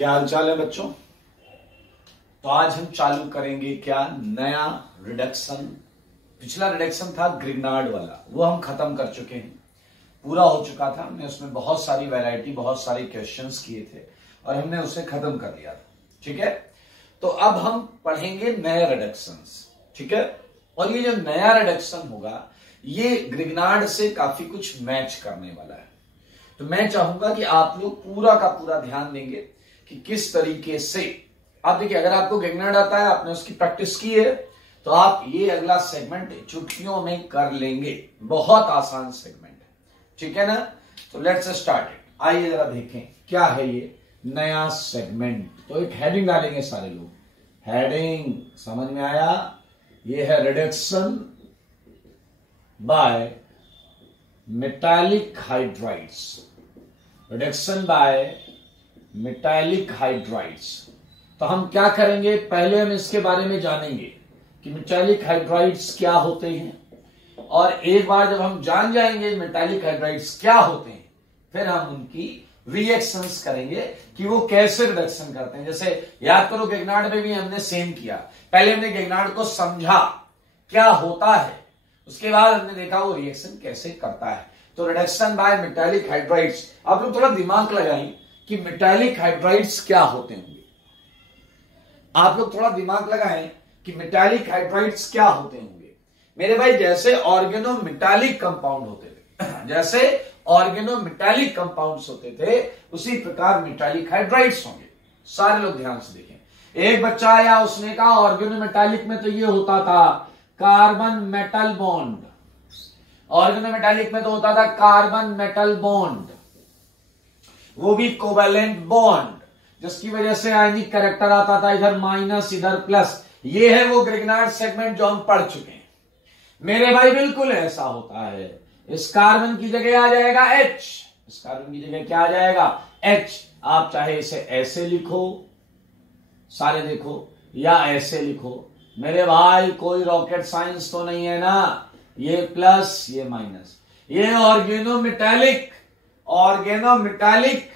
क्या हाल चाल है बच्चों। तो आज हम चालू करेंगे क्या नया रिडक्शन। पिछला रिडक्शन था ग्रिग्नार्ड वाला, वो हम खत्म कर चुके हैं, पूरा हो चुका था। हमने उसमें बहुत सारी वैरायटी, बहुत सारे क्वेश्चंस किए थे और हमने उसे खत्म कर लिया था। ठीक है, तो अब हम पढ़ेंगे नए रिडक्शंस। ठीक है, और ये जो नया रिडक्शन होगा ये ग्रिग्नार्ड से काफी कुछ मैच करने वाला है। तो मैं चाहूंगा कि आप लोग पूरा का पूरा ध्यान देंगे कि किस तरीके से। आप देखिए, अगर आपको ग्रिग्नार्ड आता है, आपने उसकी प्रैक्टिस की है, तो आप ये अगला सेगमेंट चुटकियों में कर लेंगे। बहुत आसान सेगमेंट है, ठीक है ना। तो लेट्स स्टार्ट इट। आइए जरा देखें क्या है ये नया सेगमेंट। तो एक हेडिंग डालेंगे सारे लोग, हेडिंग समझ में आया। ये है reduction by metallic hydrides. Reduction by metallic hydrides. तो हम क्या करेंगे, पहले हम इसके बारे में जानेंगे कि मेटालिक हाइड्राइड्स क्या होते हैं, और एक बार जब हम जान जाएंगे मेटालिक हाइड्राइड्स क्या होते हैं, फिर हम उनकी रिएक्शंस करेंगे कि वो कैसे रिडक्शन करते हैं। जैसे याद करो, ग्रिग्नार्ड में भी हमने सेम किया। पहले हमने ग्रिग्नार्ड को समझा क्या होता है, उसके बाद हमने देखा वो रिएक्शन कैसे करता है। तो रिडक्शन बाय मेटालिक हाइड्राइड्स। आप लोग थोड़ा दिमाग लगाएं कि मेटालिक हाइड्राइड्स क्या होते होंगे। आप लोग थोड़ा दिमाग लगाएं कि मेटालिक हाइड्राइड्स क्या होते होंगे। मेरे भाई, जैसे ऑर्गेनो मेटालिक कंपाउंड होते थे, जैसे ऑर्गेनो मेटालिक कंपाउंड्स होते थे, उसी प्रकार मेटालिक हाइड्राइड्स होंगे। सारे लोग ध्यान से देखें। एक बच्चा आया, उसने कहा ऑर्गेनो मेटालिक में तो ये होता था carbon metal bond. Organometallic में तो होता था कार्बन मेटल बॉन्ड, वो भी कोवेलेंट बॉन्ड, जिसकी वजह से आयनिक कैरेक्टर आता था, इधर माइनस इधर प्लस। ये है वो ग्रिग्नार्ड सेगमेंट जो हम पढ़ चुके हैं। मेरे भाई बिल्कुल ऐसा होता है। इस कार्बन की जगह आ जाएगा H, इस कार्बन की जगह क्या आ जाएगा H। आप चाहे इसे ऐसे लिखो, सारे देखो, या ऐसे लिखो। मेरे भाई कोई रॉकेट साइंस तो नहीं है ना। ये प्लस ये माइनस, ये ऑर्गेनो मेटालिक, ऑर्गेनो मेटालिक।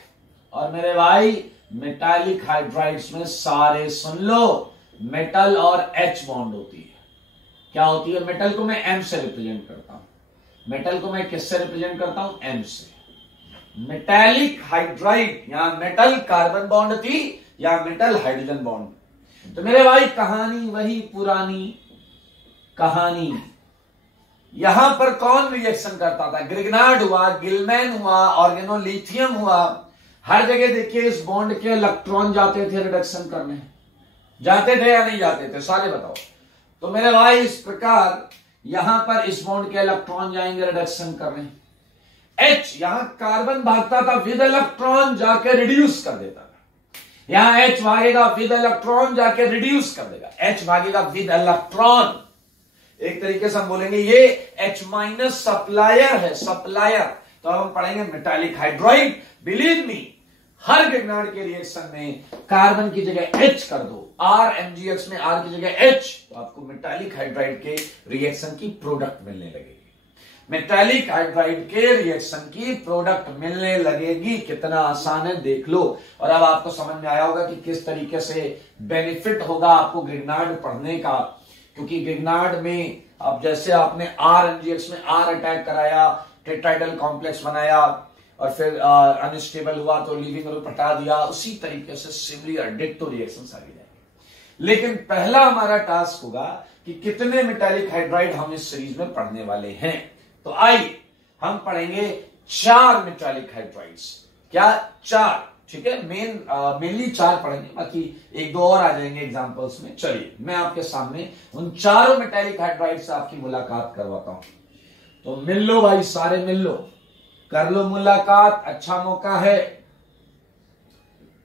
और मेरे भाई मेटालिक हाइड्राइड्स में सारे सुन लो, मेटल और H बॉन्ड होती है। क्या होती है? मेटल को मैं M से रिप्रेजेंट करता हूं। मेटल को मैं किससे रिप्रेजेंट करता हूं? M से। मेटालिक हाइड्राइड, यहां मेटल कार्बन बॉन्ड थी या मेटल हाइड्रोजन बॉन्ड। तो मेरे भाई कहानी वही पुरानी कहानी। यहां पर कौन रिएक्शन करता था? ग्रिग्नार्ड हुआ, गिलमैन हुआ, ऑर्गेनोलिथियम हुआ। हर जगह देखिए इस बॉन्ड के इलेक्ट्रॉन जाते थे रिडक्शन करने। जाते थे या नहीं जाते थे? सारे बताओ। तो मेरे भाई इस प्रकार यहां पर इस बॉन्ड के इलेक्ट्रॉन जाएंगे रिडक्शन करने। H, यहां कार्बन भागता था विद इलेक्ट्रॉन, जाके रिड्यूस कर देता था। यहां H भागेगा विद इलेक्ट्रॉन, जाके रिड्यूस कर देगा। H भागेगा विद इलेक्ट्रॉन। एक तरीके से हम बोलेंगे ये H माइनस सप्लायर है, सप्लायर। तो हम पढ़ेंगे मेटालिक हाइड्राइड। बिलीव मी, हर ग्रिग्नार्ड के रिएक्शन में कार्बन की जगह H कर दो, RMgx में R की जगह H, तो आपको मेटालिक हाइड्राइड के रिएक्शन की प्रोडक्ट मिलने लगेगी। मेटालिक हाइड्राइड के रिएक्शन की प्रोडक्ट मिलने लगेगी। कितना आसान है देख लो। और अब आपको समझ में आया होगा कि किस तरीके से बेनिफिट होगा आपको ग्रिग्नार्ड पढ़ने का। क्योंकि ग्रिग्नार्ड में अब जैसे आपने RMgx में R अटैक कराया, टेट्राइडल कॉम्प्लेक्स बनाया, और फिर अनस्टेबल हुआ तो लीविंग ग्रुप हटा दिया, उसी तरीके से सिमिलर डिट्टो रिएक्शंस आगे जाएंगे। लेकिन पहला हमारा टास्क होगा कि कितने मेटालिक हाइड्राइड हम इस सीरीज में पढ़ने वाले हैं। तो आइए हम पढ़ेंगे 4 मेटालिक हाइड्राइड्स। क्या? 4। ठीक है, मेनली 4 पढ़ेंगे, बाकी 1-2 और आ जाएंगे एग्जांपल्स में। चलिए मैं आपके सामने उन चारों मेटालिक हाइड्राइड से आपकी मुलाकात करवाता हूं। तो मिल लो भाई, सारे मिल लो, कर लो मुलाकात, अच्छा मौका है।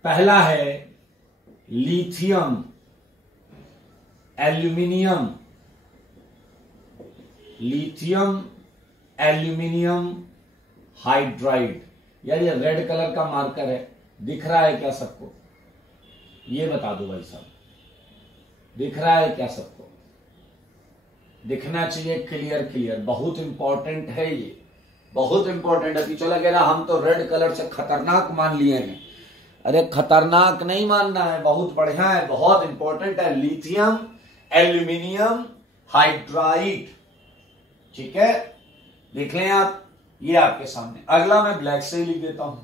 पहला है lithium aluminium, lithium aluminium hydride. यार ये रेड कलर का मार्कर है, दिख रहा है क्या सबको? ये बता दो भाई साहब, दिख रहा है क्या सबको? दिखना चाहिए क्लियर क्लियर। बहुत इंपॉर्टेंट है ये, बहुत इंपॉर्टेंट है। पीछे लगे ना हम तो रेड कलर से खतरनाक मान लिए हैं, अरे खतरनाक नहीं मानना है, बहुत बढ़िया है, बहुत इंपॉर्टेंट है। लिथियम एल्यूमिनियम हाइड्राइड, ठीक है, देख लें आप, ये आपके सामने। अगला मैं ब्लैक से ही लिख देता हूं।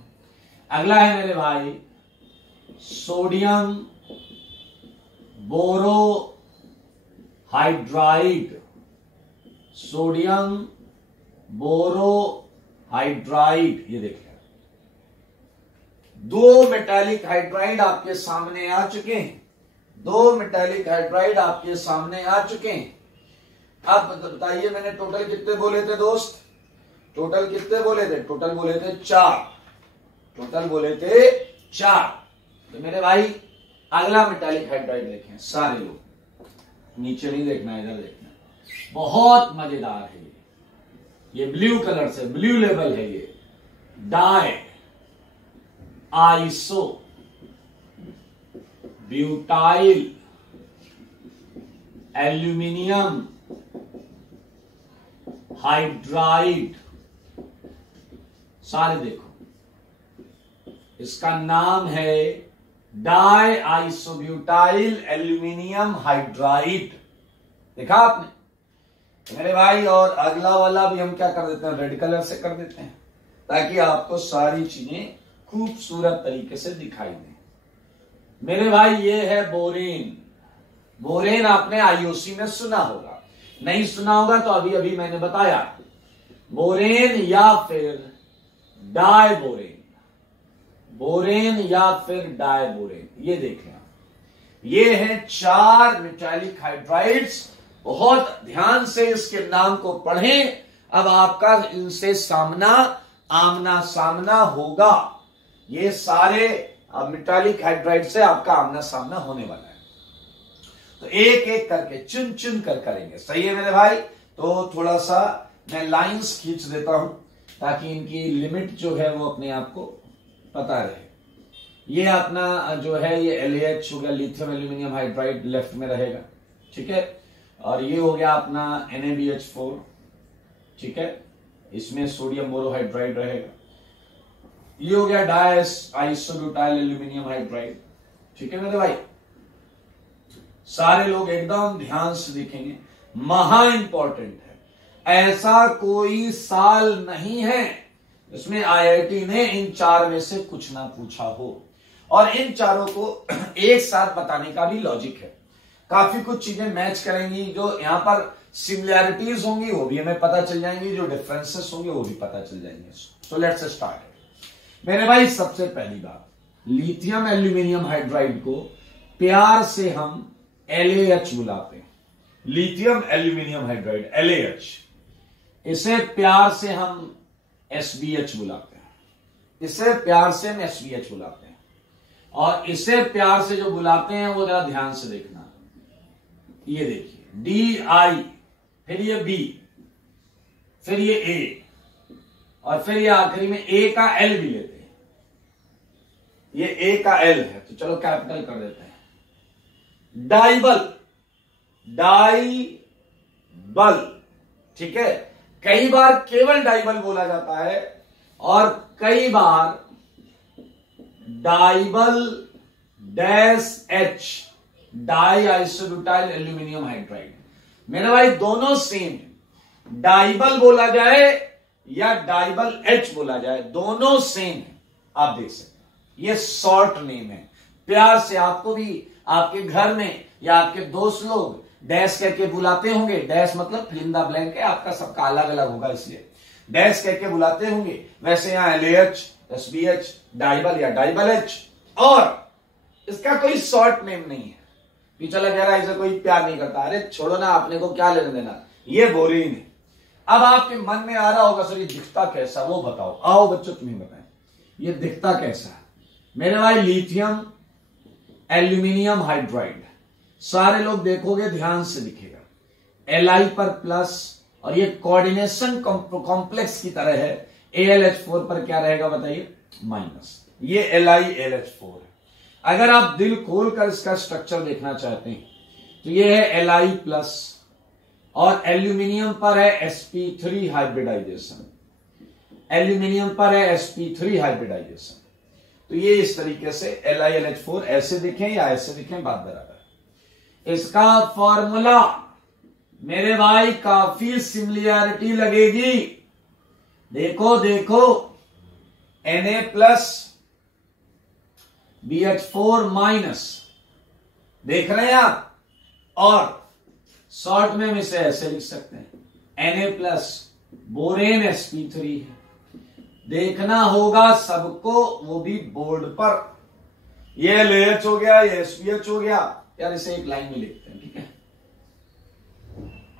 अगला है मेरे भाई सोडियम बोरो हाइड्राइड, सोडियम बोरो हाइड्राइड। ये देखिए दो मेटालिक हाइड्राइड आपके सामने आ चुके हैं, दो मेटालिक हाइड्राइड आपके सामने आ चुके हैं। अब बताइए मैंने टोटल कितने बोले थे दोस्त, टोटल कितने बोले थे? टोटल बोले थे 4, टोटल बोले थे 4। तो मेरे भाई अगला मेटालिक हाइड्राइड देखें सारे लोग, नीचे नहीं देखना, इधर देखना, बहुत मजेदार है ये ब्लू कलर से, ब्लू लेवल है ये, diisobutyl aluminium hydride. सारे देखो, इसका नाम है डाई आइसोब्यूटाइल एल्यूमिनियम हाइड्राइड। देखा आपने मेरे भाई? और अगला वाला भी हम क्या कर देते हैं, रेड कलर से कर देते हैं, ताकि आपको सारी चीजें खूबसूरत तरीके से दिखाई दें। मेरे भाई ये है बोरेन। बोरेन आपने आईओसी में सुना होगा, नहीं सुना होगा तो अभी अभी मैंने बताया, बोरेन या फिर डाई बोरेन, बोरेन या फिर डाई बोरेन। ये देखें आप, ये हैं 4 मेटालिक हाइड्राइड्स। बहुत ध्यान से इसके नाम को पढ़ें, अब आपका इनसे आमना सामना होगा। ये सारे मेटालिक हाइड्राइड से आपका आमना सामना होने वाला है। तो एक एक करके चुन चुन कर करेंगे, सही है मेरे भाई? तो थोड़ा सा मैं लाइंस खींच देता हूं ताकि इनकी लिमिट जो है वो अपने आप को पता रहे। ये अपना जो है ये LaH हो गया, लिथियम एल्यूमिनियम हाइड्राइड लेफ्ट में रहेगा, ठीक है। और ये हो गया अपना NaBH4, ठीक है, इसमें सोडियम बोरोहाइड्राइड रहेगा। ये हो गया डाई आइसोब्यूटाइल एल्यूमिनियम हाइड्राइड, ठीक है मेरे भाई? सारे लोग एकदम ध्यान से देखेंगे, महा इंपॉर्टेंट है। ऐसा कोई साल नहीं है इसमें IIT ने इन 4 में से कुछ ना पूछा हो, और इन चारों को एक साथ बताने का भी लॉजिक है। काफी कुछ चीजें मैच करेंगी, जो यहां पर सिमिलैरिटीज होंगी वो भी हमें पता चल जाएंगी, जो डिफरेंसेस होंगे वो भी पता चल जाएंगे। So let's start. मेरे भाई सबसे पहली बात, लिथियम एल्यूमिनियम हाइड्राइड को प्यार से हम LaH बुलाते हैं। लिथियम एल्यूमिनियम हाइड्राइड LaH, इसे प्यार से हम SbH बुलाते हैं, इसे प्यार से हम SbH बुलाते हैं। और इसे प्यार से जो बुलाते हैं वो जरा ध्यान से देखना, ये देखिए Di, फिर ये B, फिर ये A, और फिर ये आखिरी में A का L भी लेते हैं। ये A का L है तो चलो कैपिटल कर देते हैं, डाइबल, डाइबल, ठीक है। कई बार केवल डाइबल बोला जाता है और कई बार DIBAL dash H, di isobutyl aluminium hydride. मेरे भाई दोनों सेम, डाइबल बोला जाए या डाइबल H बोला जाए, दोनों सेम है। आप देख सकते हैं ये शॉर्ट नेम है। प्यार से आपको भी आपके घर में या आपके दोस्त लोग डैश करके बुलाते होंगे। डैश मतलब फिल इन द ब्लैंक है, आपका सबका अलग अलग होगा इसलिए डैश करके बुलाते होंगे। वैसे यहां LaH, SbH, डाइबल या डाइबल H, और इसका कोई शॉर्ट नेम नहीं है। पीछे लग रहा है इसे कोई प्यार नहीं करता, अरे छोड़ो ना, आपने को क्या लेने देना, ये बोरिंग है। अब आपके मन में आ रहा होगा सर ये दिखता कैसा, वो बताओ। आओ बच्चों तुम्हें बताएं ये दिखता कैसा है। मेरे भाई लिथियम एल्यूमिनियम हाइड्राइड, सारे लोग देखोगे ध्यान से दिखेगा, Li पर प्लस, और ये कोऑर्डिनेशन कॉम्प्लेक्स की तरह है। AlH4 पर क्या रहेगा बताइए, माइनस। ये LiLH4 है। अगर आप दिल खोलकर इसका स्ट्रक्चर देखना चाहते हैं तो ये है Li प्लस, और एल्यूमिनियम पर है sp3 हाइब्रिडाइजेशन, एल्यूमिनियम पर है sp3 हाइब्रिडाइजेशन। तो ये इस तरीके से LiLH4 ऐसे दिखें या ऐसे दिखें, बात बराबर। इसका फॉर्मूला मेरे भाई काफी सिमिलरिटी लगेगी। देखो देखो, Na+BH4- देख रहे हैं आप, और शॉर्ट में हम इसे ऐसे लिख सकते हैं, Na+ बोरेन sp3 है। देखना होगा सबको, वो भी बोर्ड पर। ये LH हो गया, ये SPH हो गया। यार इसे एक लाइन में लिखते हैं, ठीक है।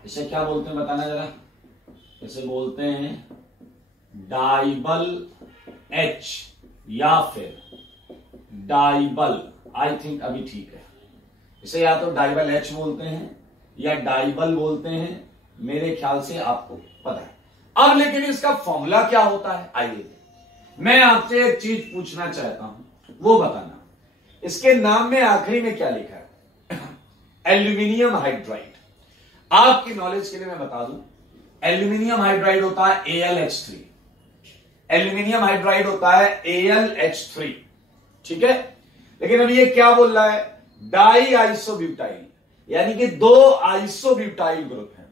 इसे क्या बोलते हैं बताना जरा। इसे बोलते हैं डाइबल H या फिर डाइबल, आई थिंक अभी ठीक है। इसे या तो डाइबल H बोलते हैं या डाइबल बोलते हैं, मेरे ख्याल से आपको पता है। अब लेकिन इसका फॉर्मूला क्या होता है, आइए मैं आपसे एक चीज पूछना चाहता हूं, वो बताना। इसके नाम में आखिरी में क्या लिखा है? Aluminium hydride. आपकी नॉलेज के लिए मैं बता दूं, एल्यूमिनियम हाइड्राइड होता है AlH3। एल्यूमिनियम हाइड्राइड होता है AlH3, ठीक है। लेकिन अब ये क्या बोल रहा है? डाई आइसोब्यूटाइल, यानी कि 2 आइसोब्यूटाइल ग्रुप है।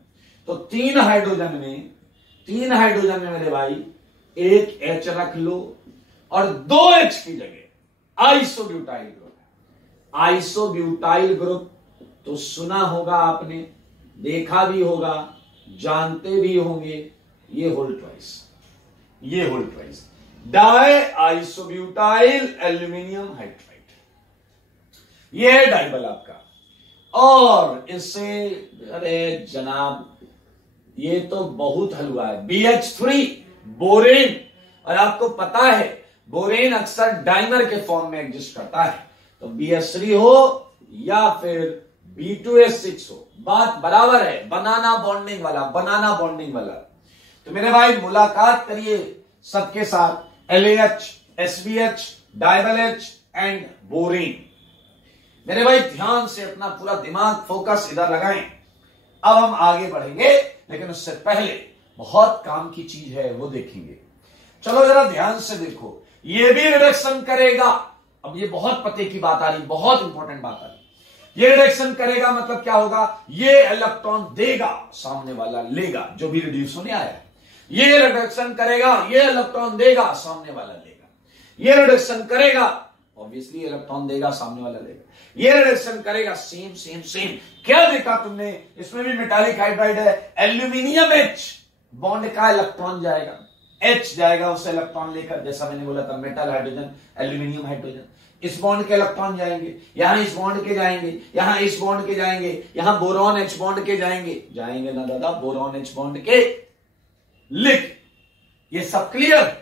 तो 3 हाइड्रोजन में मेरे भाई 1 H रख लो और 2 H की जगह आइसोब्यूटाइल ग्रुप है। आइसोब्यूटाइल ग्रुप तो सुना होगा आपने, देखा भी होगा, जानते भी होंगे। ये whole twice die isobutyl aluminium hydride, ये है डाइबल आपका। और इससे अरे जनाब ये तो बहुत हलवा है, BH3 बोरेन। और आपको पता है बोरेन अक्सर डाइमर के फॉर्म में एग्जिस्ट करता है, तो BH3 हो या फिर B2S6 हो, बात बराबर है। बनाना बॉन्डिंग वाला। तो मेरे भाई मुलाकात करिए सबके साथ, LAH, SBH, डाइबल H and borane. मेरे भाई ध्यान से अपना पूरा दिमाग फोकस इधर लगाएं। अब हम आगे बढ़ेंगे, लेकिन उससे पहले बहुत काम की चीज है, वो देखेंगे। चलो जरा ध्यान से देखो, ये भी रिडक्शन करेगा। अब ये बहुत पते की बात आ रही, बहुत इंपॉर्टेंट बात आ रही। ये रिडक्शन करेगा मतलब क्या होगा? ये इलेक्ट्रॉन देगा, सामने वाला लेगा, जो भी रिड्यूस होने आया है। ये रिडक्शन करेगा, ये इलेक्ट्रॉन देगा, सामने वाला लेगा। ये रिडक्शन करेगा, ऑब्वियसली इलेक्ट्रॉन देगा, सामने वाला लेगा। ये रिडक्शन करेगा, सेम। क्या देखा तुमने? इसमें भी मेटालिक हाइड्राइड है। एल्यूमिनियम H बॉन्ड का इलेक्ट्रॉन जाएगा, H जाएगा उसे इलेक्ट्रॉन लेकर, जैसा मैंने बोला था मेटल हाइड्रोजन, एल्यूमिनियम हाइड्रोजन। इस बॉन्ड के इलेक्ट्रॉन जाएंगे, यहां इस बॉन्ड के जाएंगे, यहां इस बॉन्ड के जाएंगे, यहां बोरॉन H बॉन्ड के जाएंगे ना दादा, बोरॉन H बॉन्ड के। लिख, ये सब क्लियर।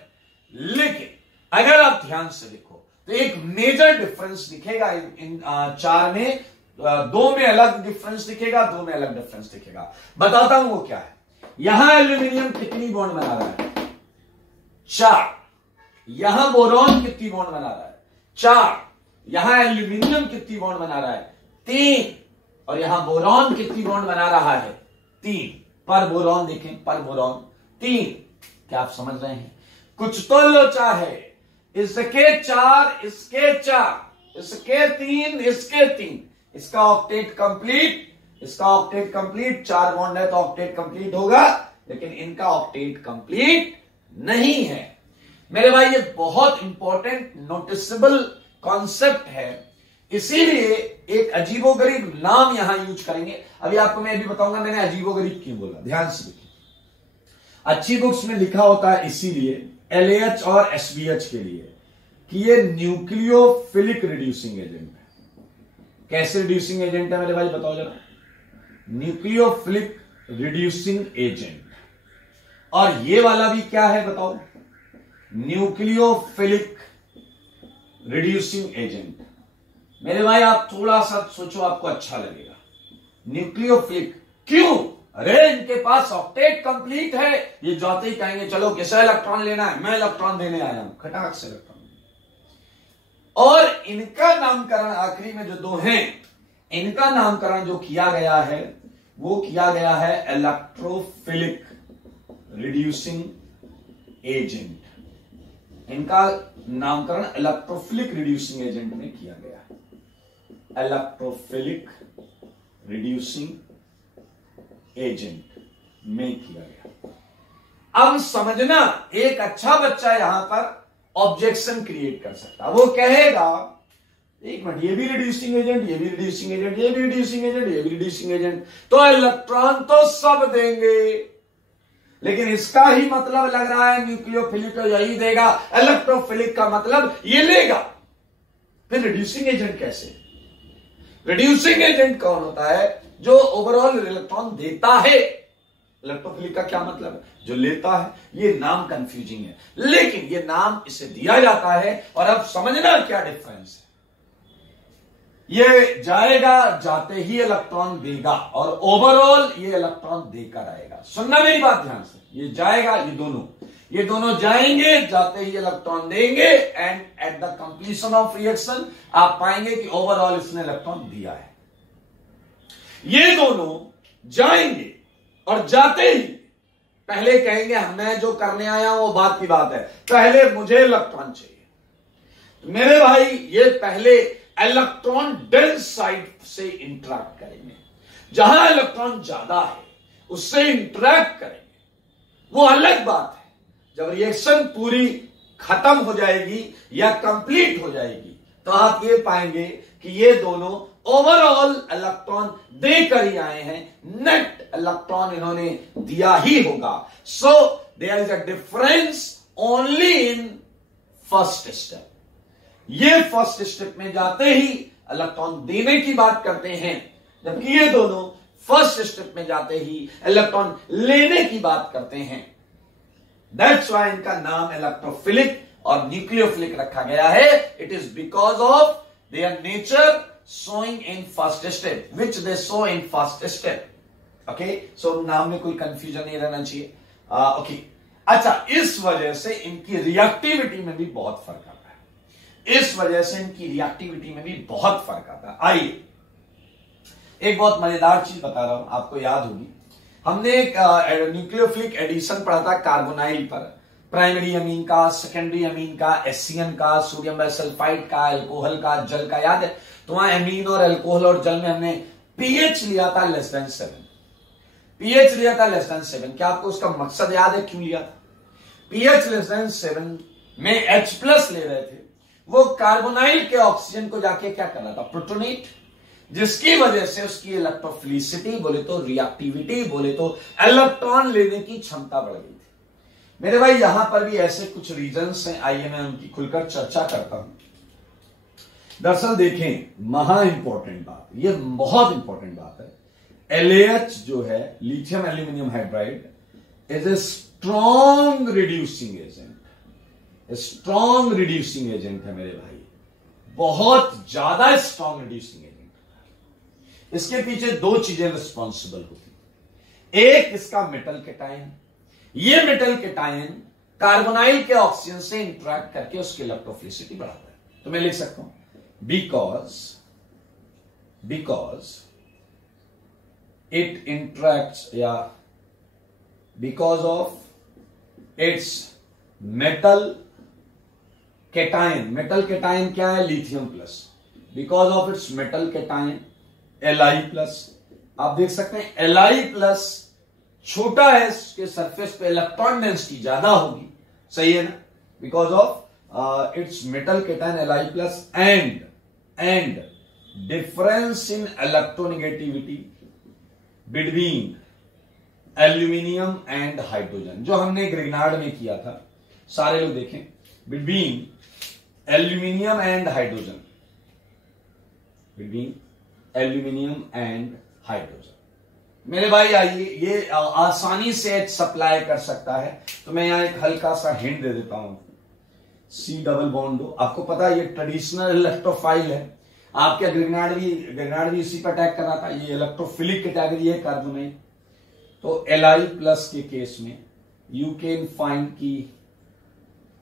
लेकिन अगर आप ध्यान से देखो तो एक मेजर डिफरेंस दिखेगा इन 4 में। 2 में अलग डिफरेंस दिखेगा, 2 में अलग डिफरेंस दिखेगा। बताता हूं वो क्या है। यहां एल्यूमिनियम कितनी बॉन्ड बना रहा है? 4। यहां बोरॉन कितनी बॉन्ड बना रहा है? 4। यहां एल्यूमिनियम कितनी बॉन्ड बना रहा है? 3। और यहां बोरॉन कितनी बॉन्ड बना रहा है? 3। पर बोरॉन देखें, पर बोरॉन 3। क्या आप समझ रहे हैं? कुछ तो लोचा है। इसके 4, इसके 4, इसके 3, इसके 3। इसका ऑक्टेट कंप्लीट, इसका ऑक्टेट कंप्लीट। 4 बॉन्ड है तो ऑक्टेट कंप्लीट होगा, लेकिन इनका ऑक्टेट कंप्लीट नहीं है। मेरे भाई ये बहुत इंपॉर्टेंट नोटिसेबल कॉन्सेप्ट है, इसीलिए एक अजीबोगरीब नाम यहां यूज करेंगे। अभी आपको मैं भी बताऊंगा मैंने अजीबोगरीब क्यों बोला, ध्यान से देखिए। अच्छी बुक्स में लिखा होता है इसीलिए LAH और SBH के लिए कि ये न्यूक्लियोफिलिक रिड्यूसिंग एजेंट है। कैसे रिड्यूसिंग एजेंट है मेरे भाई, बताओ जरा। Nucleophilic reducing agent. और ये वाला भी क्या है बताओ? Nucleophilic reducing agent. मेरे भाई आप थोड़ा सा सोचो, आपको अच्छा लगेगा। न्यूक्लियोफिलिक क्यों? अरे इनके पास ऑक्टेट कंप्लीट है। ये जाते ही कहेंगे चलो किसे इलेक्ट्रॉन लेना है, मैं इलेक्ट्रॉन देने आया हूं, खटाक से इलेक्ट्रॉन। और इनका नामकरण आखिरी में जो 2 हैं, इनका नामकरण जो किया गया है वो किया गया है इलेक्ट्रोफिलिक रिड्यूसिंग एजेंट। इनका नामकरण इलेक्ट्रोफिलिक रिड्यूसिंग एजेंट में किया गया है। इलेक्ट्रोफिलिक रिड्यूसिंग एजेंट में किया गया। अब समझना, एक अच्छा बच्चा यहां पर ऑब्जेक्शन क्रिएट कर सकता है। वो कहेगा एक मिनट, ये भी रिड्यूसिंग एजेंट, ये भी रिड्यूसिंग एजेंट, ये भी रिड्यूसिंग एजेंट, ये भी रिड्यूसिंग एजेंट, तो इलेक्ट्रॉन तो सब देंगे, लेकिन इसका ही मतलब लग रहा है न्यूक्लियोफिलिक तो यही देगा, इलेक्ट्रोफिलिक का मतलब ये लेगा। फिर रिड्यूसिंग एजेंट कैसे? रिड्यूसिंग एजेंट कौन होता है? जो ओवरऑल इलेक्ट्रॉन देता है। इलेक्ट्रोफिलिक का क्या मतलब है? जो लेता है। ये नाम कंफ्यूजिंग है, लेकिन ये नाम इसे दिया जाता है। और अब समझना क्या डिफरेंस है। ये जाएगा, जाते ही इलेक्ट्रॉन देगा, और ओवरऑल ये इलेक्ट्रॉन देकर आएगा। सुनना मेरी बात ध्यान से, ये जाएगा, ये दोनों जाएंगे, जाते ही इलेक्ट्रॉन देंगे, and at the completion of reaction आप पाएंगे कि ओवरऑल इसने इलेक्ट्रॉन दिया है। ये दोनों जाएंगे और जाते ही पहले कहेंगे मैं जो करने आया हूं वो बात की बात है, पहले मुझे इलेक्ट्रॉन चाहिए। तो मेरे भाई ये पहले इलेक्ट्रॉन डेंस साइड से इंटरैक्ट करेंगे, जहां इलेक्ट्रॉन ज्यादा है उससे इंटरैक्ट करेंगे। वो अलग बात है, जब रिएक्शन पूरी खत्म हो जाएगी या कंप्लीट हो जाएगी तो आप ये पाएंगे कि ये दोनों ओवरऑल इलेक्ट्रॉन देकर ही आए हैं, नेट इलेक्ट्रॉन इन्होंने दिया ही होगा। So there is a difference only in first step. ये फर्स्ट स्टेप में जाते ही इलेक्ट्रॉन देने की बात करते हैं, जबकि ये दोनों फर्स्ट स्टेप में जाते ही इलेक्ट्रॉन लेने की बात करते हैं। दैट्स व्हाई इनका नाम इलेक्ट्रोफिलिक और न्यूक्लियोफिलिक रखा गया है। It is because of their nature showing in first step, which they show in first step. Okay, so नाम में कोई कंफ्यूजन नहीं रहना चाहिए। ओके, अच्छा, इस वजह से इनकी रिएक्टिविटी में भी बहुत फर्क आता है। इस वजह से इनकी रिएक्टिविटी में भी बहुत फर्क आता है। आइए एक बहुत मजेदार चीज बता रहा हूं, आपको याद होगी, हमने एक न्यूक्लियोफिलिक एडिशन पढ़ा था कार्बोनाइल पर, प्राइमरी अमीन का, सेकेंडरी अमीन का, एससीएन का, सोडियम बाइसल्फाइड का, अल्कोहल का, जल का, याद है? तो वहां अमीन और अल्कोहल और जल में हमने पीएच लिया था <7। पीएच लिया था <7। क्या आपको उसका मकसद याद है क्यों लिया था? पीएच <7 में H+ ले रहे थे, वो कार्बोनाइल के ऑक्सीजन को जाके क्या कर रहा था? प्रोटोनेट, जिसकी वजह से उसकी इलेक्ट्रोफिलिसिटी बोले तो, रिएक्टिविटी बोले तो, इलेक्ट्रॉन लेने की क्षमता बढ़ गई थी। मेरे भाई यहां पर भी ऐसे कुछ रीजंस हैं, आइए मैं उनकी खुलकर चर्चा करता हूं। दरअसल देखें, महा इंपॉर्टेंट बात, ये बहुत इंपॉर्टेंट बात है। LaH जो है, lithium aluminium hydride, is a strong reducing agent. Strong reducing agent है मेरे भाई, बहुत ज्यादा स्ट्रॉन्ग रिड्यूसिंग एजेंट है। इसके पीछे दो चीजें रिस्पॉन्सिबल होती। एक, इसका मेटल कैटायन। ये मेटल कैटायन कार्बोनाइल के ऑक्सीजन से इंटरैक्ट करके उसकी इलेक्ट्रोफिलिसिटी बढ़ाता है। तो मैं लिख सकता हूं because it interacts, because of its metal cation। Metal cation क्या है? Lithium plus. Because of its metal cation Li+, आप देख सकते हैं Li+ छोटा है, इसके सरफेस पे इलेक्ट्रॉन डेंसिटी ज्यादा होगी, सही है ना? Because of its metal cation Li+ and difference in electronegativity between aluminium and hydrogen, जो हमने ग्रिग्नार्ड में किया था, सारे लोग देखें, between aluminium and hydrogen, between aluminium and hydrogen। मेरे भाई आइए, ये आसानी से सप्लाई कर सकता है, तो मैं यहां एक हल्का सा हिंट दे देता हूं। C+2, आपको पता है ये ट्रेडिशनल इलेक्ट्रोफाइल है। आपके ग्रिग्नार्ड भी इसी पर अटैक कर रहा था। ये इलेक्ट्रोफिलिक कैटेगरी है कार्बोनाइल। तो Li+ के केस में यू कैन फाइंड की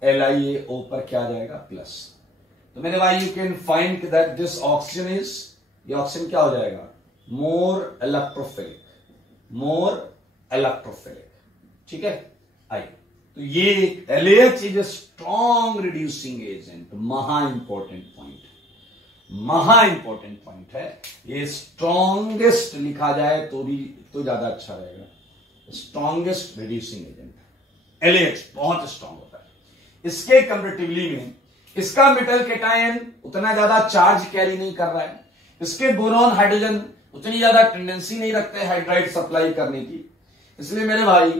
LiAO पर क्या आ जाएगा? प्लस। तो मेरे भाई you can find that this oxygen is, ये ऑक्सीजन क्या हो जाएगा? मोर इलेक्ट्रोफिलिक। ठीक है, आइए तो ये LAH is a strong reducing agent. महा इंपॉर्टेंट पॉइंट, महा इंपॉर्टेंट पॉइंट है ये। स्ट्रॉन्गेस्ट लिखा जाए तो ज्यादा अच्छा रहेगा। स्ट्रॉन्गेस्ट रिड्यूसिंग एजेंट LAH बहुत स्ट्रॉन्ग होता है। इसके कंपैरेटिवली में इसका मेटल कैटायन उतना ज्यादा चार्ज कैरी नहीं कर रहा है। इसके बोरॉन हाइड्रोजन उतनी ज्यादा टेंडेंसी नहीं रखते हाइड्राइड सप्लाई करने की। इसलिए मेरे भाई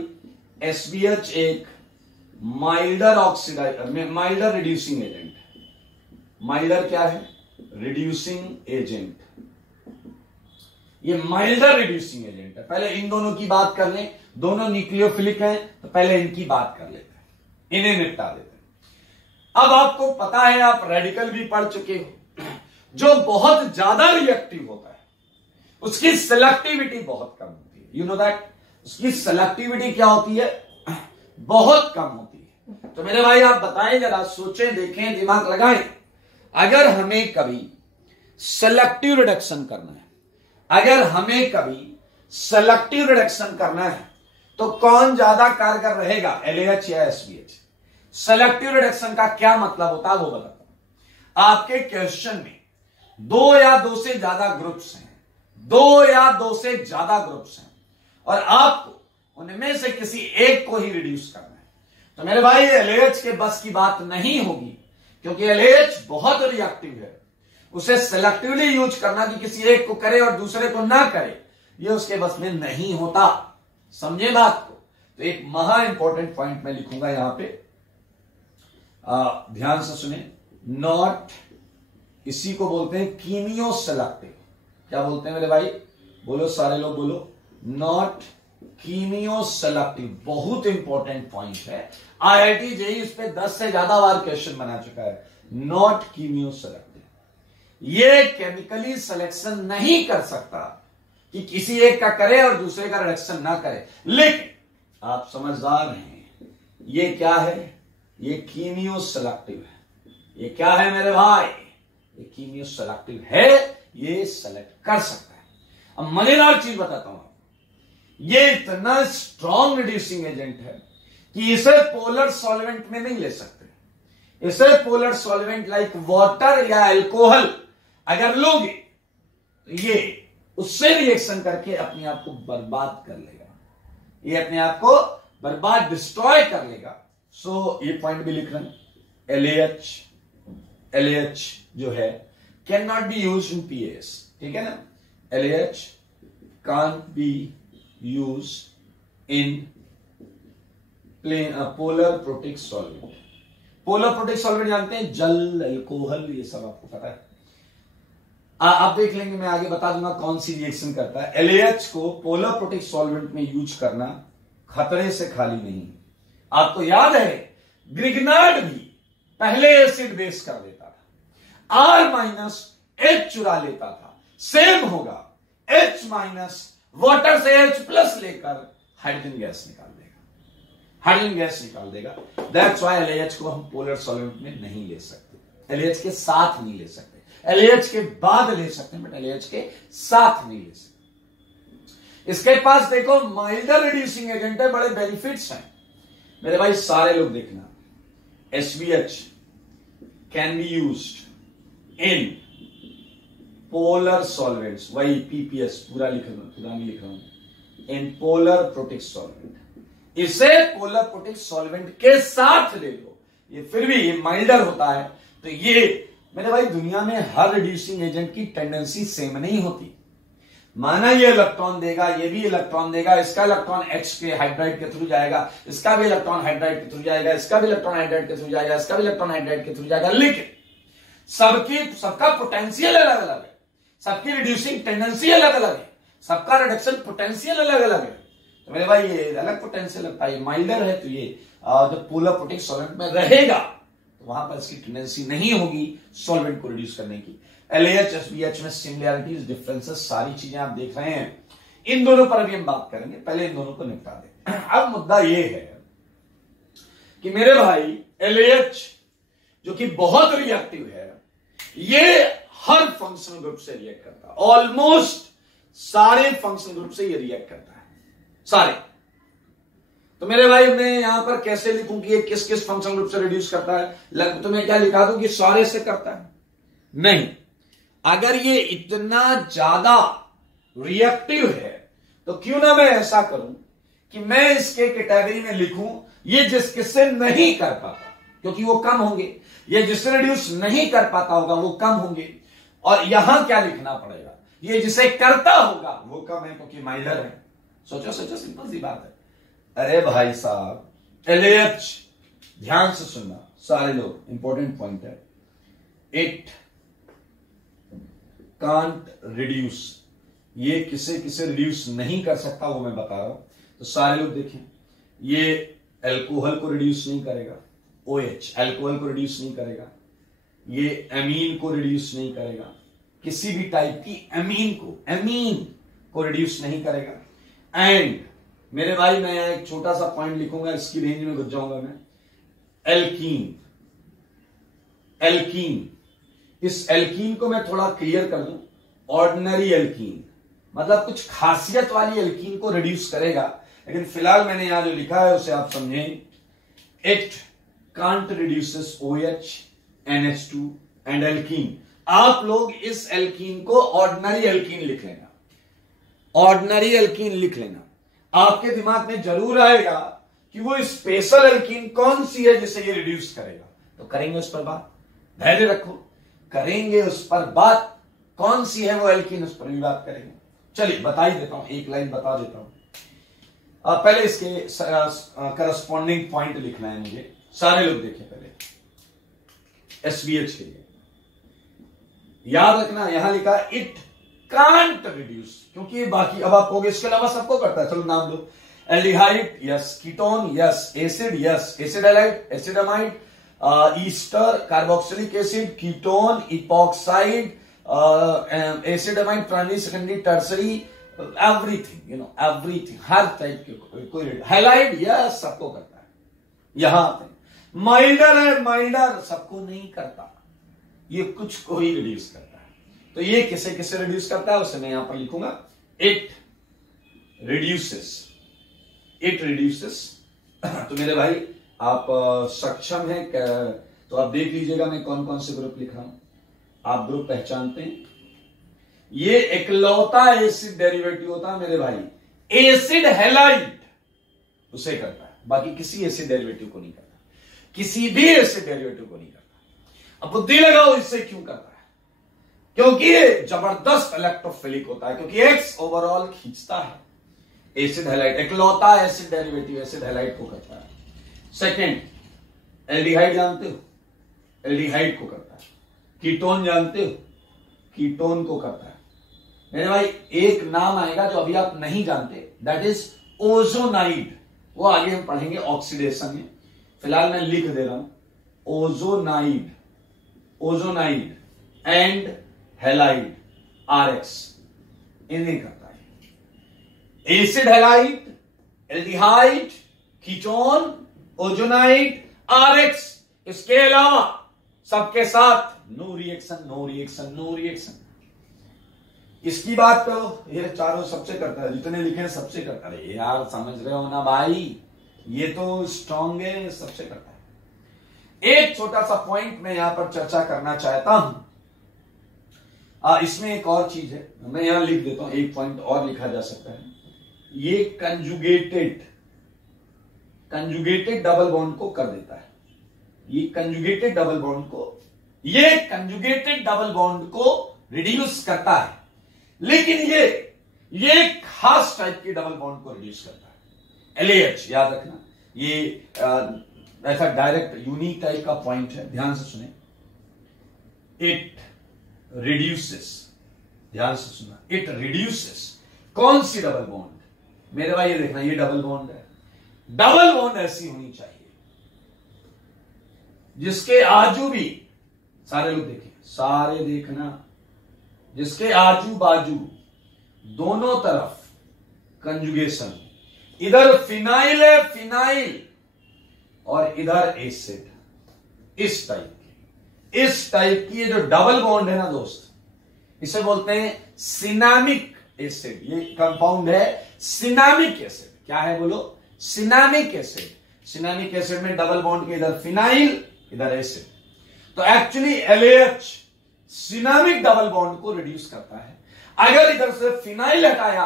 SBH एक माइल्डर रिड्यूसिंग एजेंट है। माइल्डर क्या है? Reducing agent. ये माइल्डर रिड्यूसिंग एजेंट है। पहले इन दोनों की बात कर लें, दोनों न्यूक्लियोफिलिक हैं, तो पहले इनकी बात कर लेते हैं, इन्हें निपटा देते हैं। अब आपको पता है, आप रेडिकल भी पढ़ चुके हो, जो बहुत ज्यादा रिएक्टिव होता है उसकी सेलेक्टिविटी बहुत कम होती है। यू नो दैट, उसकी सेलेक्टिविटी क्या होती है? बहुत कम होती है। तो मेरे भाई आप बताएं, जरा सोचें, देखें, दिमाग लगाएं, अगर हमें कभी सेलेक्टिव रिडक्शन करना है, अगर हमें कभी सेलेक्टिव रिडक्शन करना है तो कौन ज्यादा कारगर रहेगा, LAH या SBH? सेलेक्टिव रिडक्शन का क्या मतलब होता है वो बताता हूं। आपके क्वेश्चन में 2 या 2 से ज्यादा ग्रुप्स हैं, 2 या 2 से ज्यादा ग्रुप्स हैं, और आपको उनमें से किसी एक को ही रिड्यूस करना है। तो मेरे भाई LAH के बस की बात नहीं होगी, क्योंकि LAH बहुत रिएक्टिव है। उसे सेलेक्टिवली यूज करना कि किसी एक को करे और दूसरे को ना करे, ये उसके बस में नहीं होता। समझे बात को? तो एक महा इंपॉर्टेंट पॉइंट मैं लिखूंगा यहां पे, ध्यान से सुने। नॉट, इसी को बोलते हैं कीमियो सेलेक्टिव। क्या बोलते हैं मेरे भाई? बोलो, सारे लोग बोलो, नॉट कीमियो सेलेक्टिव। बहुत इंपॉर्टेंट पॉइंट है। IIT JEE इस पे 10 से ज्यादा बार क्वेश्चन बना चुका है। नॉट कीमियो सेलेक्टिव, ये केमिकली सिलेक्शन नहीं कर सकता कि किसी एक का करे और दूसरे का रिडक्शन ना करे। लेकिन आप समझदार हैं, ये क्या है? ये कीमियो सेलेक्टिव है। ये क्या है मेरे भाई? ये कीमियो सेलेक्टिव है, ये सेलेक्ट कर सकता है। अब मजेदार चीज बताता हूं, ये इतना स्ट्रॉन्ग रिड्यूसिंग एजेंट है कि इसे पोलर सॉल्वेंट में नहीं ले सकते। इसे पोलर सॉल्वेंट लाइक वाटर या अल्कोहल अगर लोगे तो ये उससे रिएक्शन करके अपने आप को बर्बाद कर लेगा, ये अपने आप को बर्बाद, डिस्ट्रॉय कर लेगा। सो ये पॉइंट भी लिख रहे हैं। LAH जो है can not be use in PAS, ठीक है ना? LAH can't be use in polar protic solvent. Polar protic solvent जानते हैं? जल, अल्कोहल, ये सब आपको पता है। आप देख लेंगे, मैं आगे बता दूंगा कौन सी रिएक्शन करता है। LAH को पोलर प्रोटिक सॉल्वेंट में यूज करना खतरे से खाली नहीं। आपको याद है ग्रिग्नार्ड भी पहले एसिड बेस कर देता था, R- H चुरा लेता था। सेम होगा, H- वाटर से H+ लेकर हाइड्रोजन गैस निकाल देगा, हाइड्रोजन गैस निकाल देगा। दैट्स व्हाई LAH को हम पोलर सॉल्वेंट में नहीं ले सकते, LAH के साथ नहीं ले सकते। LAH के बाद ले सकते हैं, बट LAH के साथ नहीं ले सकते। इसके पास देखो माइल्डर रिड्यूसिंग एजेंट है, बड़े बेनिफिट्स हैं मेरे भाई। सारे लोग देखना, SBH can be used in polar solvents, वही PPS पूरा नहीं लिख रहा हूं, इन पोलर प्रोटिक सॉल्वेंट। इसे पोलर प्रोटिक सॉल्वेंट के साथ ले लो, ये फिर भी ये माइल्डर होता है। तो ये मेरे भाई दुनिया में हर रिड्यूसिंग एजेंट की टेंडेंसी सेम नहीं होती। माना ये इलेक्ट्रॉन देगा, ये भी इलेक्ट्रॉन देगा, इसका इलेक्ट्रॉन H के हाइड्राइड के थ्रू जाएगा, इसका भी इलेक्ट्रॉन हाइड्राइड के थ्रू जाएगा, इसका भी इलेक्ट्रॉन हाइड्राइड के थ्रू जाएगा, इसका भी इलेक्ट्रॉन हाइड्राइड के थ्रू जाएगा। लेकिन सबका पोटेंशियल अलग अलग है, सबकी रिड्यूसिंग टेंडेंसी अलग अलग है, सबका रिडक्शन पोटेंशियल अलग अलग है। तो मेरे भाई ये अलग पोटेंशियल लगता है, माइल्डर है, तो ये जब पोलर प्रोटिक सॉल्वेंट में रहेगा तो वहां पर इसकी टेंडेंसी नहीं होगी सॉल्वेंट को रिड्यूस करने की। LAH SBH में सिमिलैरिटीज, डिफरेंसेस, सारी चीजें आप देख रहे हैं। इन दोनों पर अभी हम बात करेंगे, पहले इन दोनों को निपटा दें। अब मुद्दा ये है कि मेरे भाई LAH जो कि बहुत रिएक्टिव है, ये हर फंक्शनल ग्रुप से रिएक्ट करता है, ऑलमोस्ट सारे फंक्शनल ग्रुप से ये रिएक्ट करता है, सारे। तो मेरे भाई मैं यहां पर कैसे लिखूं कि ये किस किस फंक्शनल ग्रुप से रिड्यूस करता है? तो मैं क्या लिखा दूं कि सारे से करता है? नहीं, अगर ये इतना ज्यादा रिएक्टिव है तो क्यों ना मैं ऐसा करूं कि मैं इसके कैटेगरी में लिखूं ये जिस किससे नहीं कर पाता, क्योंकि वो कम होंगे। ये जिससे रिड्यूस नहीं कर पाता होगा वो कम होंगे। और यहां क्या लिखना पड़ेगा? ये जिसे करता होगा वो कम है, क्योंकि माइनर है। सोचो सोचो, सिंपल सी बात है। अरे भाई साहब, LH ध्यान से सुनना सारे लोग, इंपॉर्टेंट पॉइंट है। इट कांट रिड्यूस, ये किसे किसे रिड्यूस नहीं कर सकता वो मैं बता रहा हूं। तो सारे लोग देखें, ये अल्कोहल को रिड्यूस नहीं करेगा, OH अल्कोहल को रिड्यूस नहीं करेगा। ये एमीन को रिड्यूस नहीं करेगा, किसी भी टाइप की एमीन को रिड्यूस नहीं करेगा। एंड मेरे भाई मैं एक छोटा सा पॉइंट लिखूंगा, इसकी रेंज में घुस जाऊंगा मैं। एल्कीन, इस एल्कीन को मैं थोड़ा क्लियर कर दूं। ऑर्डिनरी एल्कीन मतलब कुछ खासियत वाली एल्कीन को रिड्यूस करेगा, लेकिन फिलहाल मैंने यहां जो लिखा है उसे आप समझें। It can't reduces OH, NH2 and alkene. आप लोग इस एल्कीन को ऑर्डिनरी एल्कीन लिख लेना, ऑर्डिनरी एल्कीन लिख लेना। आपके दिमाग में जरूर आएगा कि वो स्पेशल एल्कीन कौन सी है जिसे ये रिड्यूस करेगा। तो करेंगे उस पर बात, धैर्य रखो, करेंगे उस पर बात। कौन सी है वो एल्कीन, उस पर भी बात करेंगे। चलिए बता ही देता हूं, एक लाइन बता देता हूं। पहले इसके करस्पॉन्डिंग पॉइंट लिखना है मुझे। सारे लोग देखें पहले SBH के लिए याद रखना, यहां लिखा इट कांट रिड्यूस, क्योंकि बाकी अब आप कहोगे इसके अलावा सबको करता है। चलो नाम लो। Aldehyde yes, ketone yes, acid yes, acid halide, acid amide, ester, carboxylic acid, ketone, epoxide, acid amide, primary, secondary, tertiary, everything, everything, हर टाइप के कोई। हैलाइड यस, सबको करता है। यहां माइल्डर है, माइल्डर सबको नहीं करता, ये कुछ को ही रिड्यूस करता है। तो ये किसे किसे रिड्यूस करता है उसे मैं यहां पर लिखूंगा। It reduces, it reduces. तो मेरे भाई आप सक्षम हैं, तो आप देख लीजिएगा मैं कौन कौन से ग्रुप लिख रहा हूं। आप ग्रुप पहचानते हैं? ये इकलौता एसिड डेरिवेटिव होता है मेरे भाई, एसिड हैलाइड उसे करता है, बाकी किसी एसिड डेरिवेटिव को नहीं करता, किसी भी एसिड डेरिवेटिव को नहीं करता। अब बुद्धि लगाओ इससे क्यों करता है? क्योंकि ये जबरदस्त इलेक्ट्रोफिलिक होता है, क्योंकि X ओवरऑल खींचता है। एसिड हैलाइड इकलौता एसिड डेरिवेटिव एसिड हैलाइड को करता है। सेकेंड, एल्डिहाइड जानते हो, एल्डिहाइड को करता है। कीटोन जानते हो, कीटोन को करता है। मेरे भाई एक नाम आएगा जो अभी आप नहीं जानते, दैट इज ओजोनाइड। वो आगे हम पढ़ेंगे ऑक्सीडेशन में, फिलहाल मैं लिख दे रहा हूं। Ozonide, ozonide and halide, RX इन्हें करता है। Acid halide, aldehyde, ketone, ozonide, RX। इसके अलावा सबके साथ no reaction, no reaction, no reaction. इसकी बात करो, ये चारों सबसे करता है, जितने लिखे हैं सबसे करता है। यार समझ रहे हो ना भाई, ये तो स्ट्रॉन्ग है, सबसे करता है। एक छोटा सा पॉइंट मैं यहां पर चर्चा करना चाहता हूं। इसमें एक और चीज है, मैं यहां लिख देता हूं, एक पॉइंट और लिखा जा सकता है। ये कंजुगेटेड डबल बॉन्ड को कर देता है। ये कंजुगेटेड डबल बॉन्ड को रिड्यूस करता है, लेकिन ये खास टाइप की डबल बॉन्ड को रिड्यूस करता है। LAH याद रखना, ये ऐसा डायरेक्ट यूनिक टाइप का पॉइंट है, ध्यान से सुने। इट रिड्यूसेस, ध्यान से सुनना, इट रिड्यूसेस कौन सी डबल बॉन्ड? मेरे भाई ये देखना, ये डबल बॉन्ड है। डबल बॉन्ड ऐसी होनी चाहिए जिसके आजू भी, सारे लोग देखें, सारे देखना, जिसके आजू बाजू दोनों तरफ कंजुगेशन, इधर फिनाइल है, फिनाइल, और इधर एसिड। इस टाइप की ये जो डबल बॉन्ड है ना दोस्त, इसे बोलते हैं सिनामिक एसिड। ये कंपाउंड है सिनामिक एसिड। क्या है बोलो? सिनेमिक एसिड, सिनेमिक एसिड में डबल बॉन्ड के इधर फिनाइल इधर एसिड, तो actually LAH cinnamic double bond को रिड्यूस करता है। अगर इधर से फिनाइल हटाया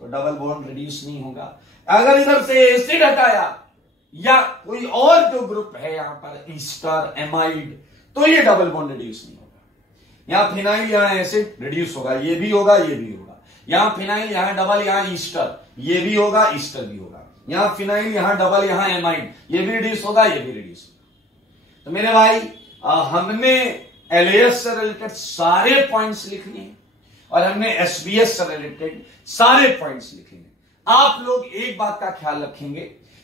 तो डबल बॉन्ड रिड्यूस नहीं होगा, अगर इधर से एसिड हटाया या कोई और जो ग्रुप है यहां पर ईस्टर एमाइड, तो ये डबल बॉन्ड रिड्यूस नहीं होगा। यहां फिनाइल यहां एसिड रिड्यूस होगा, ये भी होगा ये भी होगा, यहां फिनाइल यहां डबल यहां ईस्टर, ये भी होगा ईस्टर भी होगा, यहां फिनाइल यहां डबल यहां एमाइड, ये भी रिड्यूस होगा ये भी रिड्यूस होगा। तो मेरे भाई हमने LAS से रिलेटेड सारे पॉइंट्स लिख लिए और हमने SBS से रिलेटेड सारे पॉइंट्स लिखे हैं। आप लोग एक बात का ख्याल रखेंगे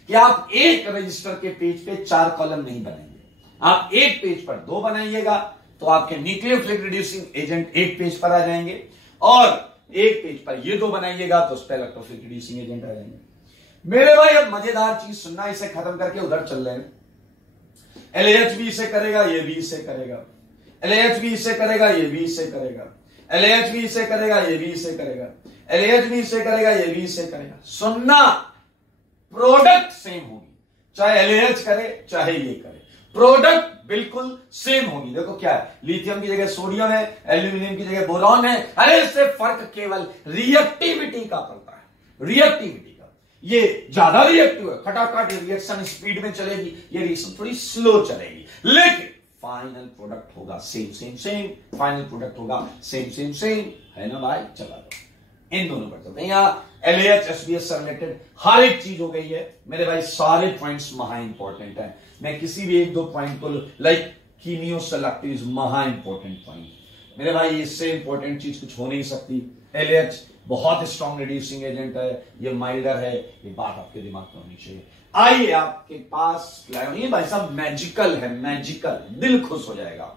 कि आप एक रजिस्टर के पेज पे 4 कॉलम नहीं बनाएंगे, आप एक पेज पर 2 बनाइएगा तो आपके न्यूक्लियोफिलिक रिड्यूसिंग एजेंट एक पेज पर आ जाएंगे, और एक पेज पर ये 2 बनाइएगा तो उस पर इलेक्ट्रोफिलिक रिड्यूसिंग एजेंट आ जाएंगे। मेरे भाई अब मजेदार चीज सुनना, इसे खत्म करके उधर चल रहे हैं। LAH भी इसे करेगा, ये भी इसे करेगा, LAH भी इसे करेगा, ये भी इसे करेगा, LAH भी इसे करेगा, ये भी इसे करेगा, LAH भी इसे करेगा, ये भी इसे करेगा। सुनना, प्रोडक्ट सेम होगी, चाहे LAH करे चाहे ये करे, प्रोडक्ट बिल्कुल सेम होगी। देखो क्या है, लिथियम की जगह सोडियम है, एल्यूमिनियम की जगह बोरॉन है, अरे इससे फर्क केवल रिएक्टिविटी का पड़ता है, रिएक्टिविटी। ये ज्यादा रिएक्टिव है, खटाखट रिएक्शन स्पीड में चलेगी, ये रिएक्शन थोड़ी स्लो चलेगी, लेकिन फाइनल प्रोडक्ट होगा same same same, final product होगा सेम सेम सेम, है ना भाई। चला दो इन दोनों पर चलते हैं। यहां LAH SBS से रिलेटेड हर एक चीज हो गई है मेरे भाई, सारे पॉइंट्स महा इंपॉर्टेंट है। मैं किसी भी 1-2 पॉइंट को लाइक कीमियो सेलेक्टिव इज महा इंपॉर्टेंट पॉइंट मेरे भाई, इससे इंपॉर्टेंट चीज कुछ हो नहीं सकती। LAH बहुत स्ट्रॉन्ग रिड्यूसिंग एजेंट है, ये माइल्डर है, ये बात आपके दिमाग में होनी चाहिए। आइए आपके पास ये भाई साहब मैजिकल है, मैजिकल, दिल खुश हो जाएगा,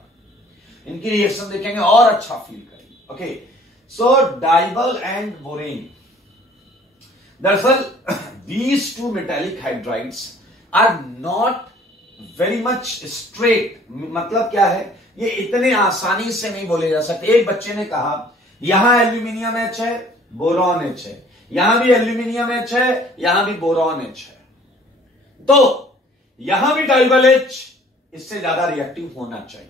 इनकी रिएक्शन देखेंगे और अच्छा फील करेंगे। ओके, सो डाइबल एंड बोरेन, दरअसल these 2 metallic hydrides are not very much straight। मतलब क्या है, ये इतने आसानी से नहीं बोले जा सकते। एक बच्चे ने कहा यहां एल्यूमिनियम H है, बोरॉन H है, यहां भी एल्यूमिनियम H है, यहां भी बोरॉन H है, तो यहां भी डाइबल H इससे ज्यादा रिएक्टिव होना चाहिए।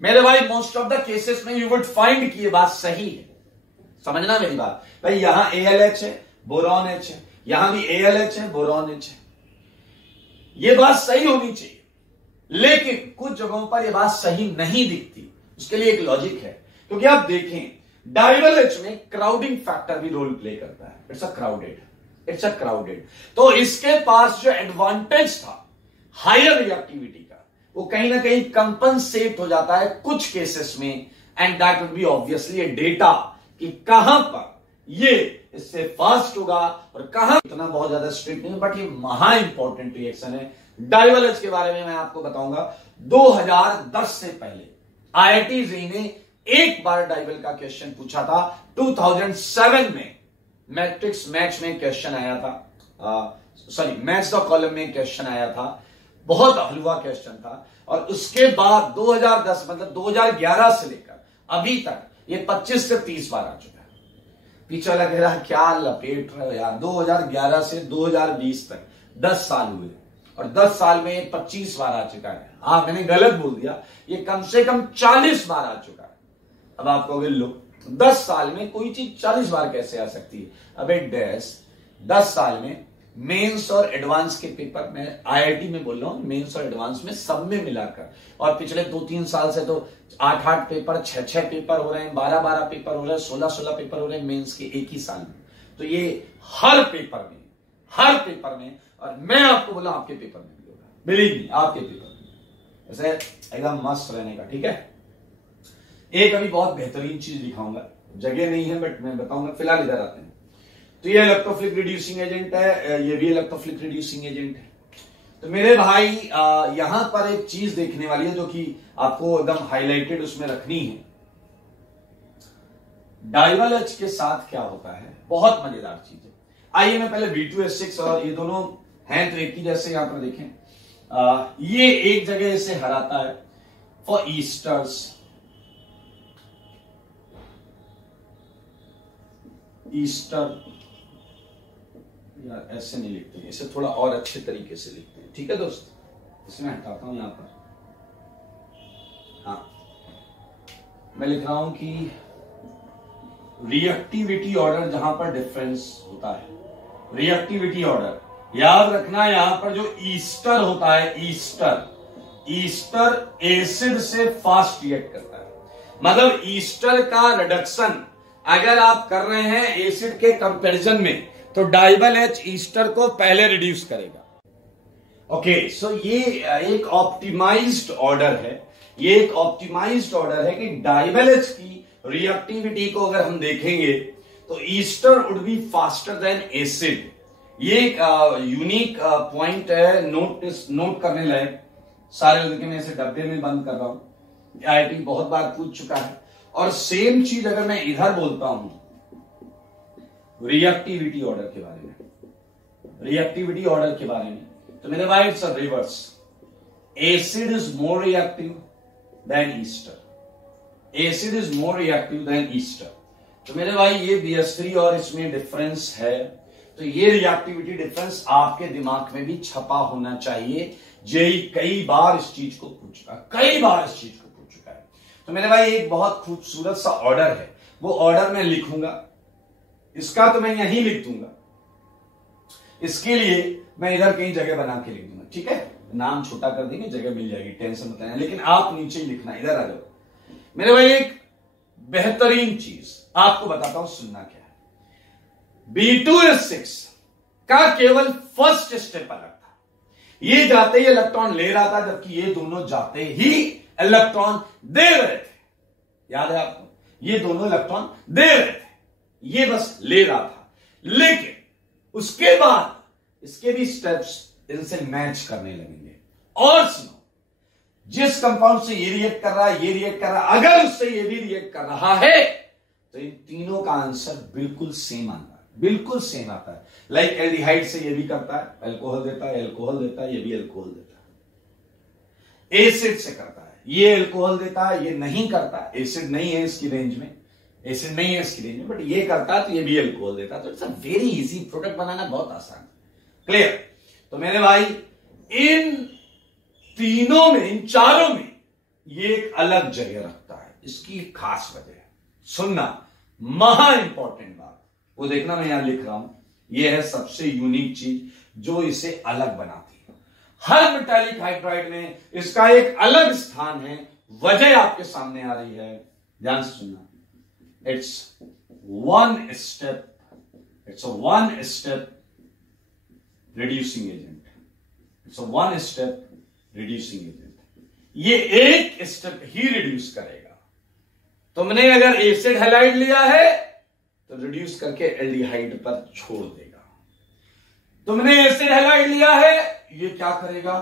मेरे भाई मोस्ट ऑफ द केसेस में यू वुड फाइंड कि ये बात सही है, समझना मेरी बात भाई। यहां AlH है, बोरॉन H है, यहां भी AlH है, बोरॉन H है, ये बात सही होनी चाहिए, लेकिन कुछ जगहों पर ये बात सही नहीं दिखती। उसके लिए एक लॉजिक है, क्योंकि आप देखें डाइबल H में क्राउडिंग फैक्टर भी रोल प्ले करता है, इट्स अ क्राउडेड, तो इसके पास जो एडवांटेज था हायर रिएक्टिविटी का, वो कहीं ना कहीं कंपनसेट हो जाता है कुछ केसेस में, and that would be obviously A data कि कहां पर ये इससे फास्ट होगा और कहां इतना बहुत ज्यादा स्ट्रिक्ट नहीं, बट ये महा इंपॉर्टेंट रिएक्शन है। डाइबल H के बारे में मैं आपको बताऊंगा, 2010 से पहले IIT JEE ने एक बार डाइबल का क्वेश्चन पूछा था, 2007 में मैट्रिक्स मैच में क्वेश्चन आया था, सॉरी मैच द कॉलम में क्वेश्चन आया था, बहुत हलवा क्वेश्चन था, और उसके बाद 2010 मतलब 2011 से लेकर अभी तक ये 25 से 30 बार आ चुका है। पीछे वाला कह रहा क्या लपेट रहे हो यार, 2011 से 2020 तक 10 साल हुए, और 10 साल में ये 25 बार आ चुका है। हाँ मैंने गलत बोल दिया, ये कम से कम 40 बार आ चुका है। अब आप कहोगे लो 10 साल में कोई चीज 40 बार कैसे आ सकती है? अबे डैश 10 साल में मेंस और एडवांस के पेपर में, IIT में बोल रहा हूं, मेंस और एडवांस में सब में मिलाकर, और पिछले 2-3 साल से तो 8-8 पेपर, 6-6 पेपर हो रहे हैं, 12-12 पेपर हो रहे हैं, 16-16 पेपर हो रहे हैं मेंस के एक ही साल में। तो ये हर पेपर में, और मैं आपको बोला आपके पेपर में भी होगा, बिलीव मी आपके पेपर में, ऐसे एकदम मस्त रहने का। ठीक है, एक अभी बहुत बेहतरीन चीज दिखाऊंगा, जगह नहीं है बट मैं बताऊंगा। फिलहाल इधर आते हैं, तो ये इलेक्ट्रोफिलिक रिड्यूसिंग एजेंट है, ये भी इलेक्ट्रोफिलिक रिड्यूसिंग एजेंट है। तो मेरे भाई यहां पर एक चीज देखने वाली है जो कि आपको एकदम हाईलाइटेड उसमें रखनी है। डाइबल H के साथ क्या होता है, बहुत मजेदार चीज है। आइए मैं पहले B2S6 और ये दोनों हैं तो एक ही जैसे, यहां पर देखें ये एक जगह इसे हराता है फॉर ईस्टर, 2 यार ऐसे नहीं लिखते हैं, इसे थोड़ा और अच्छे तरीके से लिखते हैं। ठीक है दोस्त, इसमें हटाता हूं यहां पर। हाँ, मैं लिख रहा हूं कि रिएक्टिविटी ऑर्डर जहां पर डिफरेंस होता है, रिएक्टिविटी ऑर्डर याद रखना, यहां पर जो ईस्टर होता है, ईस्टर एसिड से फास्ट रिएक्ट करता है। मतलब ईस्टर का रिडक्शन अगर आप कर रहे हैं एसिड के कंपैरिजन में, तो डाइबल एच ईस्टर को पहले रिड्यूस करेगा। ओके, सो ये एक ऑप्टिमाइज्ड ऑर्डर है, ये एक ऑप्टिमाइज्ड ऑर्डर है कि डाइबल एच की रिएक्टिविटी को अगर हम देखेंगे तो Easter would be faster than acid. ये एक यूनिक पॉइंट है, नोट करने लायक। सारे लड़के मैं इसे डब्बे में बंद कर रहा हूं, आईआईटी बहुत बार पूछ चुका है। और सेम चीज अगर मैं इधर बोलता हूं रिएक्टिविटी ऑर्डर के बारे में, रिएक्टिविटी ऑर्डर के बारे में, तो मेरे भाई it's reverse. Acid is more reactive than Easter, acid is more reactive than Easter. तो मेरे भाई ये BS3 और इसमें डिफरेंस है, तो ये रिएक्टिविटी डिफरेंस आपके दिमाग में भी छपा होना चाहिए। जेई कई बार इस चीज को पूछ चुका है, कई बार इस चीज को पूछ चुका है। तो मेरे भाई एक बहुत खूबसूरत सा ऑर्डर है, वो ऑर्डर मैं लिखूंगा, इसका तो मैं यहीं लिख दूंगा, इसके लिए मैं इधर कहीं जगह बना के लिख दूंगा। ठीक है, नाम छोटा कर देंगे, जगह मिल जाएगी, टेंशन मत लेना, लेकिन आप नीचे ही लिखना। इधर आ जाओ मेरे भाई, एक बेहतरीन चीज आपको बताता हूं, सुनना क्या है। B2S6 का केवल फर्स्ट स्टेप अलग था, ये जाते ही इलेक्ट्रॉन ले रहा था, जबकि ये दोनों जाते ही इलेक्ट्रॉन दे रहे थे। याद है आपको, ये दोनों इलेक्ट्रॉन दे रहे थे, ये बस ले रहा था। लेकिन उसके बाद इसके भी स्टेप्स इनसे मैच करने लगेंगे। और सुनो, जिस कंपाउंड से ये रिएक्ट कर रहा है, ये रिएक्ट कर रहा है, अगर उससे ये भी रिएक्ट कर रहा है, तो इन तीनों का आंसर बिल्कुल सेम आता है, बिल्कुल सेम आता है। लाइक एल्डिहाइड से ये भी करता है, अल्कोहल देता है, अल्कोहल देता है, ये भी अल्कोहल देता है। एसिड से करता है, ये अल्कोहल देता है, ये नहीं करता, एसिड नहीं है इसकी रेंज में, एसिड नहीं है इसकी रेंज में, बट ये करता है तो ये भी अल्कोहल देता है। तो it's a very easy, product बनाना बहुत आसान है। क्लियर? तो मेरे भाई इन तीनों में, इन चारों में ये एक अलग जगह रखता है, इसकी खास वजह है। सुनना, महा इंपॉर्टेंट बात, वो देखना मैं यहां लिख रहा हूं, ये है सबसे यूनिक चीज जो इसे अलग बनाती है। हर मेटालिक हाइड्राइड में इसका एक अलग स्थान है, वजह आपके सामने आ रही है, ध्यान से सुनना। It's one step reducing agent, it's one step reducing agent. ये एक स्टेप ही रिड्यूस करेगा। तुमने अगर एसिड हैलाइड लिया है तो रिड्यूस करके एल्डिहाइड पर छोड़ देगा। तुमने एसिड हैलाइड लिया है, ये क्या करेगा,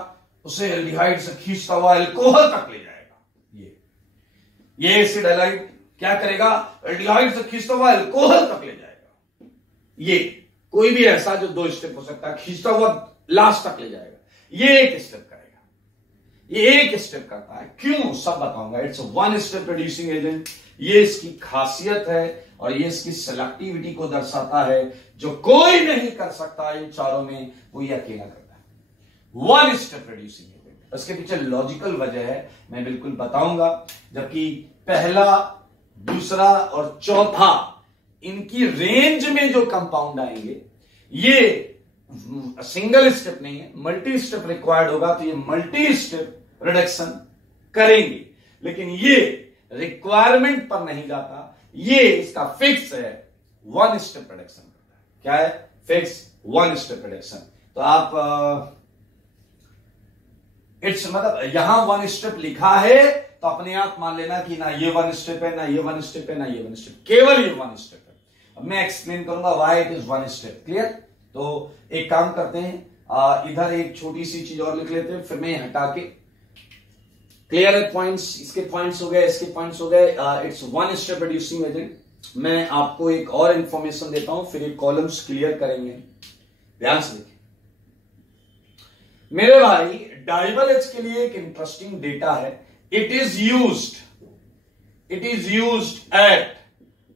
उसे एल्डिहाइड से खींचता हुआ अल्कोहल तक ले जाएगा। ये एसिड हैलाइड क्या करेगा, एल्डिहाइड से खींचता हुआ अल्कोहल तक ले जाएगा। ये कोई भी ऐसा जो दो स्टेप हो सकता है, खींचता हुआ लास्ट तक ले जाएगा, ये एक स्टेप करेगा, ये एक स्टेप करता है। क्यों, सब बताऊंगा। It's one step reducing agent, ये इसकी खासियत है और ये इसकी सेलेक्टिविटी को दर्शाता है, जो कोई नहीं कर सकता इन चारों में, वो ये अकेला करता है। वन स्टेप रिड्यूसिंग एजेंट, उसके पीछे लॉजिकल वजह है, मैं बिल्कुल बताऊंगा। जबकि पहला, दूसरा और चौथा, इनकी रेंज में जो कंपाउंड आएंगे, ये सिंगल स्टेप नहीं है, मल्टी स्टेप रिक्वायर्ड होगा, तो ये मल्टी स्टेप रिडक्शन करेंगे। लेकिन ये रिक्वायरमेंट पर नहीं जाता, ये इसका फिक्स है, वन स्टेप रिडक्शन करता है। क्या है, फिक्स वन स्टेप रिडक्शन। तो आप इट्स मतलब यहां वन स्टेप लिखा है तो अपने आप मान लेना कि ना ये वन स्टेप है, ना ये वन स्टेप है, ना ये वन स्टेप, केवल ये वन स्टेप है। अब मैं एक्सप्लेन करूंगा why it is one step. Clear? तो एक काम करते हैं, इधर एक छोटी सी चीज और लिख लेते हैं, फिर मैं हटा के, क्लियर है पॉइंट्स, इसके पॉइंट्स हो गए, इसके पॉइंट्स हो गए। It's one step reducing agent. मैं आपको एक और इंफॉर्मेशन देता हूं, फिर ये कॉलम्स क्लियर करेंगे, ध्यान से देखिए मेरे भाई। डाइबल एच के लिए एक इंटरेस्टिंग डेटा है। It is used eight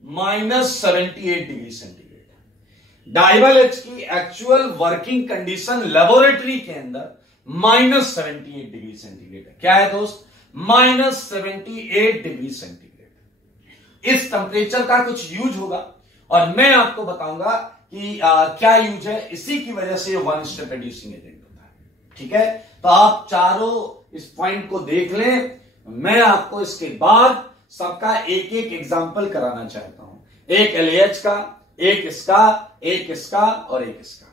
-78 degree centigrade. Diavel H की एक्चुअल वर्किंग कंडीशन लेबोरेटरी के अंदर -78 डिग्री सेंटीग्रेड है। क्या है दोस्त? -78 डिग्री सेंटीग्रेड। इस टेम्परेचर का कुछ यूज होगा और मैं आपको बताऊंगा कि क्या यूज है। इसी की वजह से वन स्टेप रिड्यूसिंग एजेंट होता है। ठीक है, तो आप चारों इस पॉइंट को देख लें। मैं आपको इसके बाद सबका एक एक एग्जाम्पल कराना चाहता हूं, एक LAH का, एक इसका, एक इसका और एक इसका।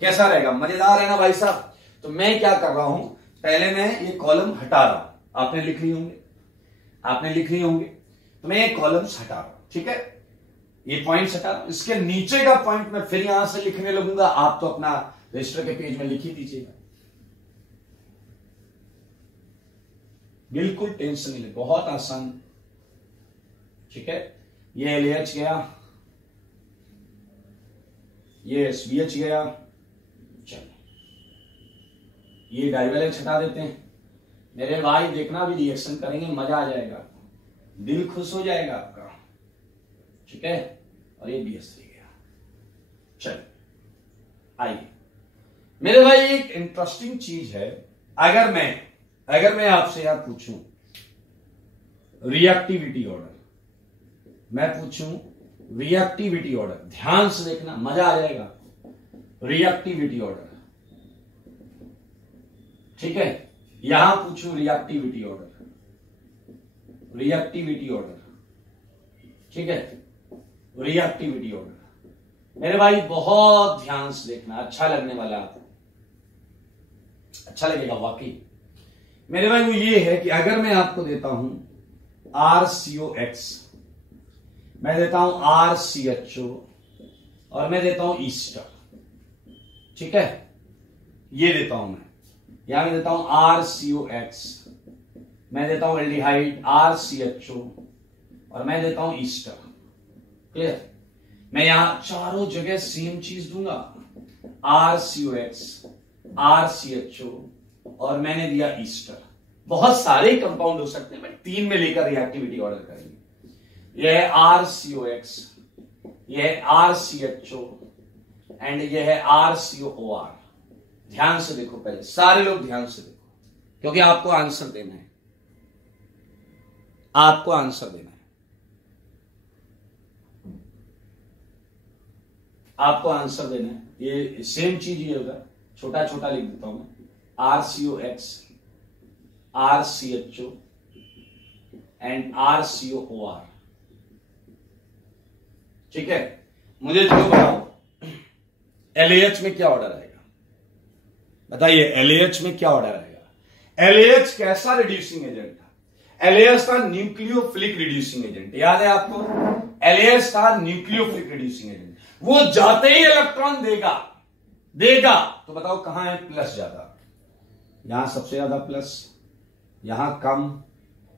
कैसा रहेगा? मजेदार है ना भाई साहब? तो मैं क्या कर रहा हूं, पहले मैं ये कॉलम हटा रहा हूं। आपने लिख ली होंगे, तो मैं ये कॉलम्स हटा रहा हूं। ठीक है, ये पॉइंट्स हटा रहा हूं। इसके नीचे का पॉइंट मैं फिर यहां से लिखने लगूंगा। आप तो अपना रजिस्टर के पेज में लिख ही दीजिएगा, बिल्कुल टेंशन नहीं ले, बहुत आसान। ठीक है, ये LAH गया, ये SBH गया। चलो, ये डाइवल एच हटा देते हैं। मेरे भाई देखना, भी रिएक्शन करेंगे, मजा आ जाएगा, दिल खुश हो जाएगा आपका। ठीक है, और ये BH3 गया। चलो आइए मेरे भाई, एक इंटरेस्टिंग चीज है। अगर मैं आपसे यार पूछूं रिएक्टिविटी ऑर्डर, मैं पूछूं रिएक्टिविटी ऑर्डर, ध्यान से देखना, मजा आ जाएगा। रिएक्टिविटी ऑर्डर, ठीक है, यहां पूछूं रिएक्टिविटी ऑर्डर, ठीक है, रिएक्टिविटी ऑर्डर। मेरे भाई बहुत ध्यान से देखना, अच्छा लगने वाला आपको, अच्छा लगेगा वाकई। मेरे भाई वो ये है कि अगर मैं आपको देता हूं RCOX, मैं देता हूं RCHO और मैं देता हूं ईस्टर। ठीक है, ये देता हूं मैं, यहां मैं देता हूं RCOX, मैं देता हूं एल्डिहाइड RCHO और मैं देता हूं ईस्टर। क्लियर? मैं यहां चारों जगह सेम चीज दूंगा, RCOX, RCHO और मैंने दिया ईस्टर। बहुत सारे कंपाउंड हो सकते हैं, बट 3 में लेकर रिएक्टिविटी ऑर्डर करेंगे। यह है RCOX, यह है RCHO एंड यह है RCOOR। ध्यान से देखो, पहले सारे लोग ध्यान से देखो, क्योंकि आपको आंसर देना है, आपको आंसर देना है, आपको आंसर देना है। ये सेम चीज ही होगा, छोटा छोटा लिख देता हूं मैं, RCOX, RCHO एंड RCOOR। ठीक है, मुझे जो बताओ LAH में क्या ऑर्डर आएगा? बताइए, LAH में क्या ऑर्डर आएगा? LAH कैसा रिड्यूसिंग एजेंट था? LAH था न्यूक्लियोफिलिक रिड्यूसिंग एजेंट। याद है आपको? LAH था न्यूक्लियोफिलिक रिड्यूसिंग एजेंट। वो जाते ही इलेक्ट्रॉन देगा तो बताओ कहां है प्लस ज्यादा? यहां सबसे ज्यादा प्लस, यहां कम,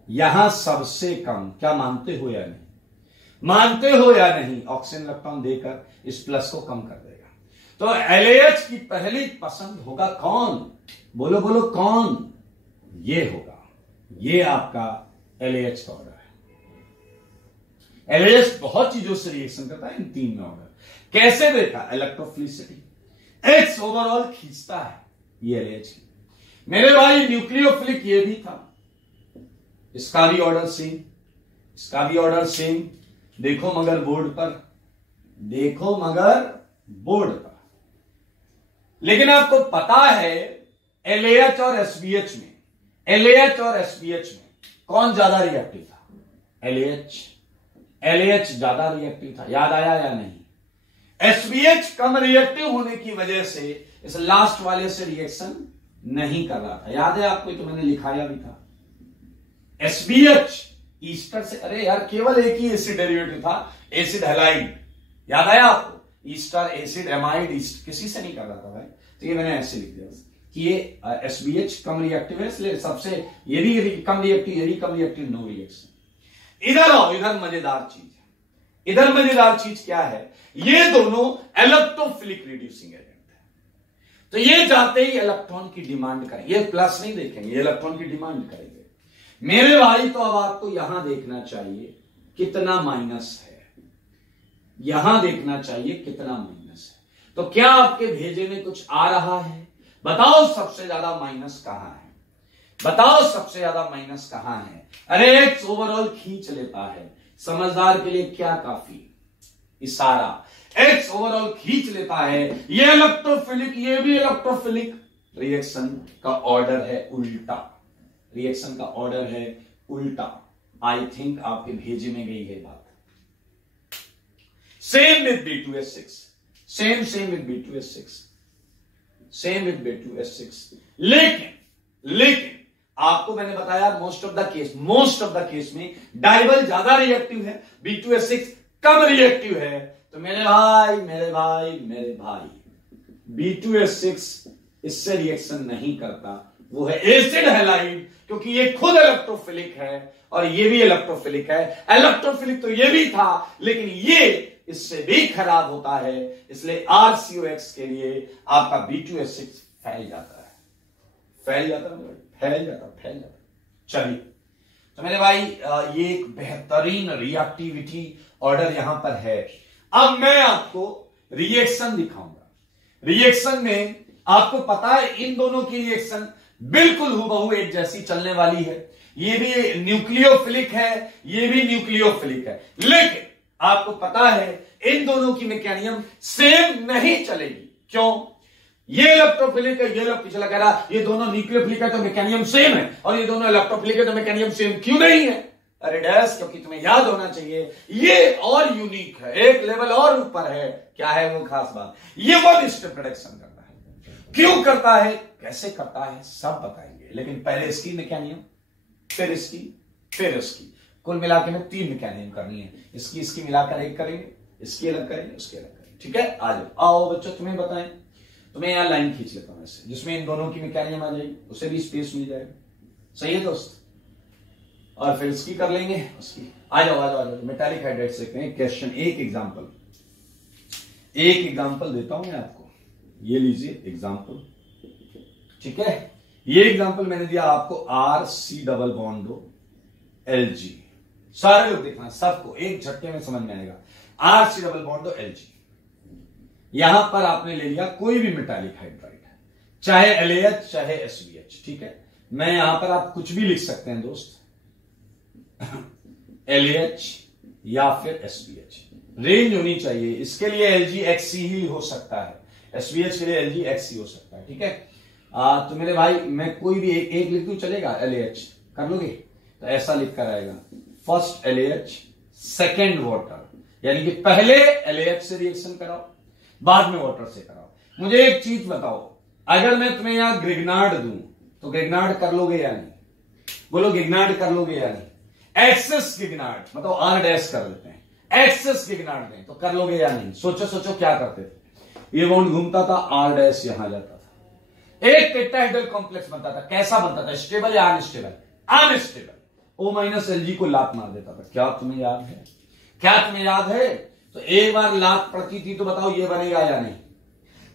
यहां सबसे कम। क्या मानते हो या नहीं? मानते हो या नहीं? ऑक्सीजन इलेक्ट्रॉन देकर इस प्लस को कम कर देगा। तो LAH की पहली पसंद होगा कौन? बोलो बोलो कौन? ये होगा, ये आपका LAH का ऑर्डर है। LAH बहुत चीजों से रिएक्शन करता है, इन 3 में ऑर्डर कैसे देता? इलेक्ट्रोफिलिसिटी, H ओवरऑल खींचता है ये LAH की। मेरे भाई न्यूक्लियोफिलिक ये भी था, इसका भी ऑर्डर सेम, इसका भी ऑर्डर सेम। देखो मगर बोर्ड पर, देखो मगर बोर्ड पर। लेकिन आपको पता है LAH और SBH में, LAH और SBH में कौन ज्यादा रिएक्टिव था? LAH ज्यादा रिएक्टिव था। याद आया या नहीं? SBH कम रिएक्टिव होने की वजह से इस लास्ट वाले से रिएक्शन नहीं कर रहा था। याद है आपको? तो मैंने लिखाया भी था। SBH ईस्टर से, अरे यार केवल एक ही एसिड डेरिवेटिव था, एसिड हैलाइड। याद आया आपको? ईस्टर, एसिड, एमाइड, ईस्ट, किसी से नहीं कर रहा था भाई। तो ये मैंने ऐसे लिख दिया कि ये SBH कम रिएक्टिव है, इसलिए सबसे ये भी कम रिएक्टिव, ये भी कम रिएक्टिव, नो रिएक्शन। इधर आओ, इधर मजेदार चीज है। इधर मजेदार चीज क्या है? ये दोनों इलेक्ट्रोफिलिक रिड्यूसिंग एजेंट है। तो ये जाते ही इलेक्ट्रॉन की डिमांड करेंगे, ये प्लस नहीं देखेंगे, ये इलेक्ट्रॉन की डिमांड करेंगे। मेरे भाई तो अब आपको यहां देखना चाहिए कितना माइनस है, यहां देखना चाहिए कितना माइनस है। तो क्या आपके भेजे में कुछ आ रहा है? बताओ सबसे ज्यादा माइनस कहां है? बताओ सबसे ज्यादा माइनस कहां है? अरे एक्स ओवरऑल खींच लेता है, समझदार के लिए क्या काफी? इशारा। एक्स ओवरऑल खींच लेता है, ये इलेक्ट्रोफिलिक, ये भी इलेक्ट्रोफिलिक। रिएक्शन का ऑर्डर है उल्टा, रिएक्शन का ऑर्डर है उल्टा। आई थिंक आपके भेजे में गई है बात। Same with B2H6, same with B2H6, same with B2H6। लेकिन आपको मैंने बताया मोस्ट ऑफ द केस में डाइवल ज्यादा रिएक्टिव है, B2H6 कम रिएक्टिव है। तो मेरे भाई B2H6 इससे रिएक्शन नहीं करता, वो है एसिड हैलाइड, क्योंकि ये खुद इलेक्ट्रोफिलिक है और ये भी इलेक्ट्रोफिलिक है। इलेक्ट्रोफिलिक तो ये भी था, लेकिन ये इससे भी खराब होता है, इसलिए RCOX के लिए आपका B2H6 फैल जाता है, फैल जाता। चलिए, तो मेरे भाई ये एक बेहतरीन रिएक्टिविटी ऑर्डर यहां पर है। अब मैं आपको रिएक्शन दिखाऊंगा। रिएक्शन में आपको पता है इन दोनों की रिएक्शन बिल्कुल हूबहू एक जैसी चलने वाली है। ये भी न्यूक्लियोफिलिक है, ये भी न्यूक्लियोफिलिक है, लेकिन आपको पता है इन दोनों की मैकेनिज्म सेम नहीं चलेगी। क्यों? ये इलेक्ट्रोफिलिक है, ये पिछला कह रहा ये दोनों न्यूक्लियोफिलिक है तो मैकेनिज्म सेम है, और ये दोनों इलेक्ट्रोफिलिक है तो मैकेनिज्म सेम क्यों नहीं है? अरे डैश, क्योंकि तुम्हें याद होना चाहिए ये और यूनिक है, एक लेवल और ऊपर है। क्या है वो खास बात? ये वन स्टेप प्रोडक्शन करता है। क्यों करता है, कैसे करता है, सब बताएंगे। लेकिन पहले इसकी मैकेनिज्म, फिर इसकी, कुल मिला के में 3 मैकेनिज्म करनी है। इसकी मिलाकर एक करेंगे, इसकी अलग करेंगे, उसकी अलग करेंगे। ठीक है, आ जाओ, आओ बच्चों, तुम्हें बताएं। तुम्हें यहां लाइन खींच लेता हूं ऐसे, जिसमें इन दोनों की मैकेनिज्म आ जाएगी, उसे भी स्पेस मिल जाएगा। सही है दोस्त? और फिर इसकी कर लेंगे, उसकी। आ जाओ। मेटालिक हाइड्राइड से क्वेश्चन, एक एग्जांपल देता हूं मैं आपको। ये लीजिए एग्जांपल, ठीक है। ये एग्जांपल मैंने दिया आपको RC डबल बॉन्ड LG। सारे लोग देखना, सबको एक झटके में समझ में आएगा। RC डबल बॉन्ड LG, यहां पर आपने ले लिया कोई भी मेटालिक हाइड्राइड, चाहे LAH चाहे SVH। ठीक है, मैं यहां पर आप कुछ भी लिख सकते हैं दोस्त, LAH या फिर SVH, रेंज होनी चाहिए। इसके लिए LGXC ही हो सकता है, SVH के लिए LGXC हो सकता है। ठीक है, तो मेरे भाई मैं कोई भी एक लिख दूं चलेगा? LAH कर लोगे? तो ऐसा लिख कर आएगा, फर्स्ट LAH सेकेंड वाटर, यानी कि पहले LAH से रिएक्शन कराओ, बाद में वाटर से कराओ। मुझे एक चीज बताओ, अगर मैं तुम्हें यहां ग्रिग्नार्ड दूं तो ग्रिग्नार्ड कर लोगे या नहीं? बोलो, ग्रिग्नार्ड कर लोगे या नहीं? एक्सेस ग्रिग्नार्ड मतलब R डैश कर लेते हैं, एक्सेस ग्रिग्नार्ड दें तो कर लोगे या नहीं? सोचो क्या करते थे। ये बॉन्ड घूमता था, R डैश यहां जाता था, एक टेट्राहेड्रल कॉम्प्लेक्स बनता था। कैसा बनता था? स्टेबल या अनस्टेबल? अनस्टेबल। O-LG को लात मार देता था। क्या तुम्हें याद है? तो एक बार लात पड़ती थी तो बताओ ये बनेगा या नहीं?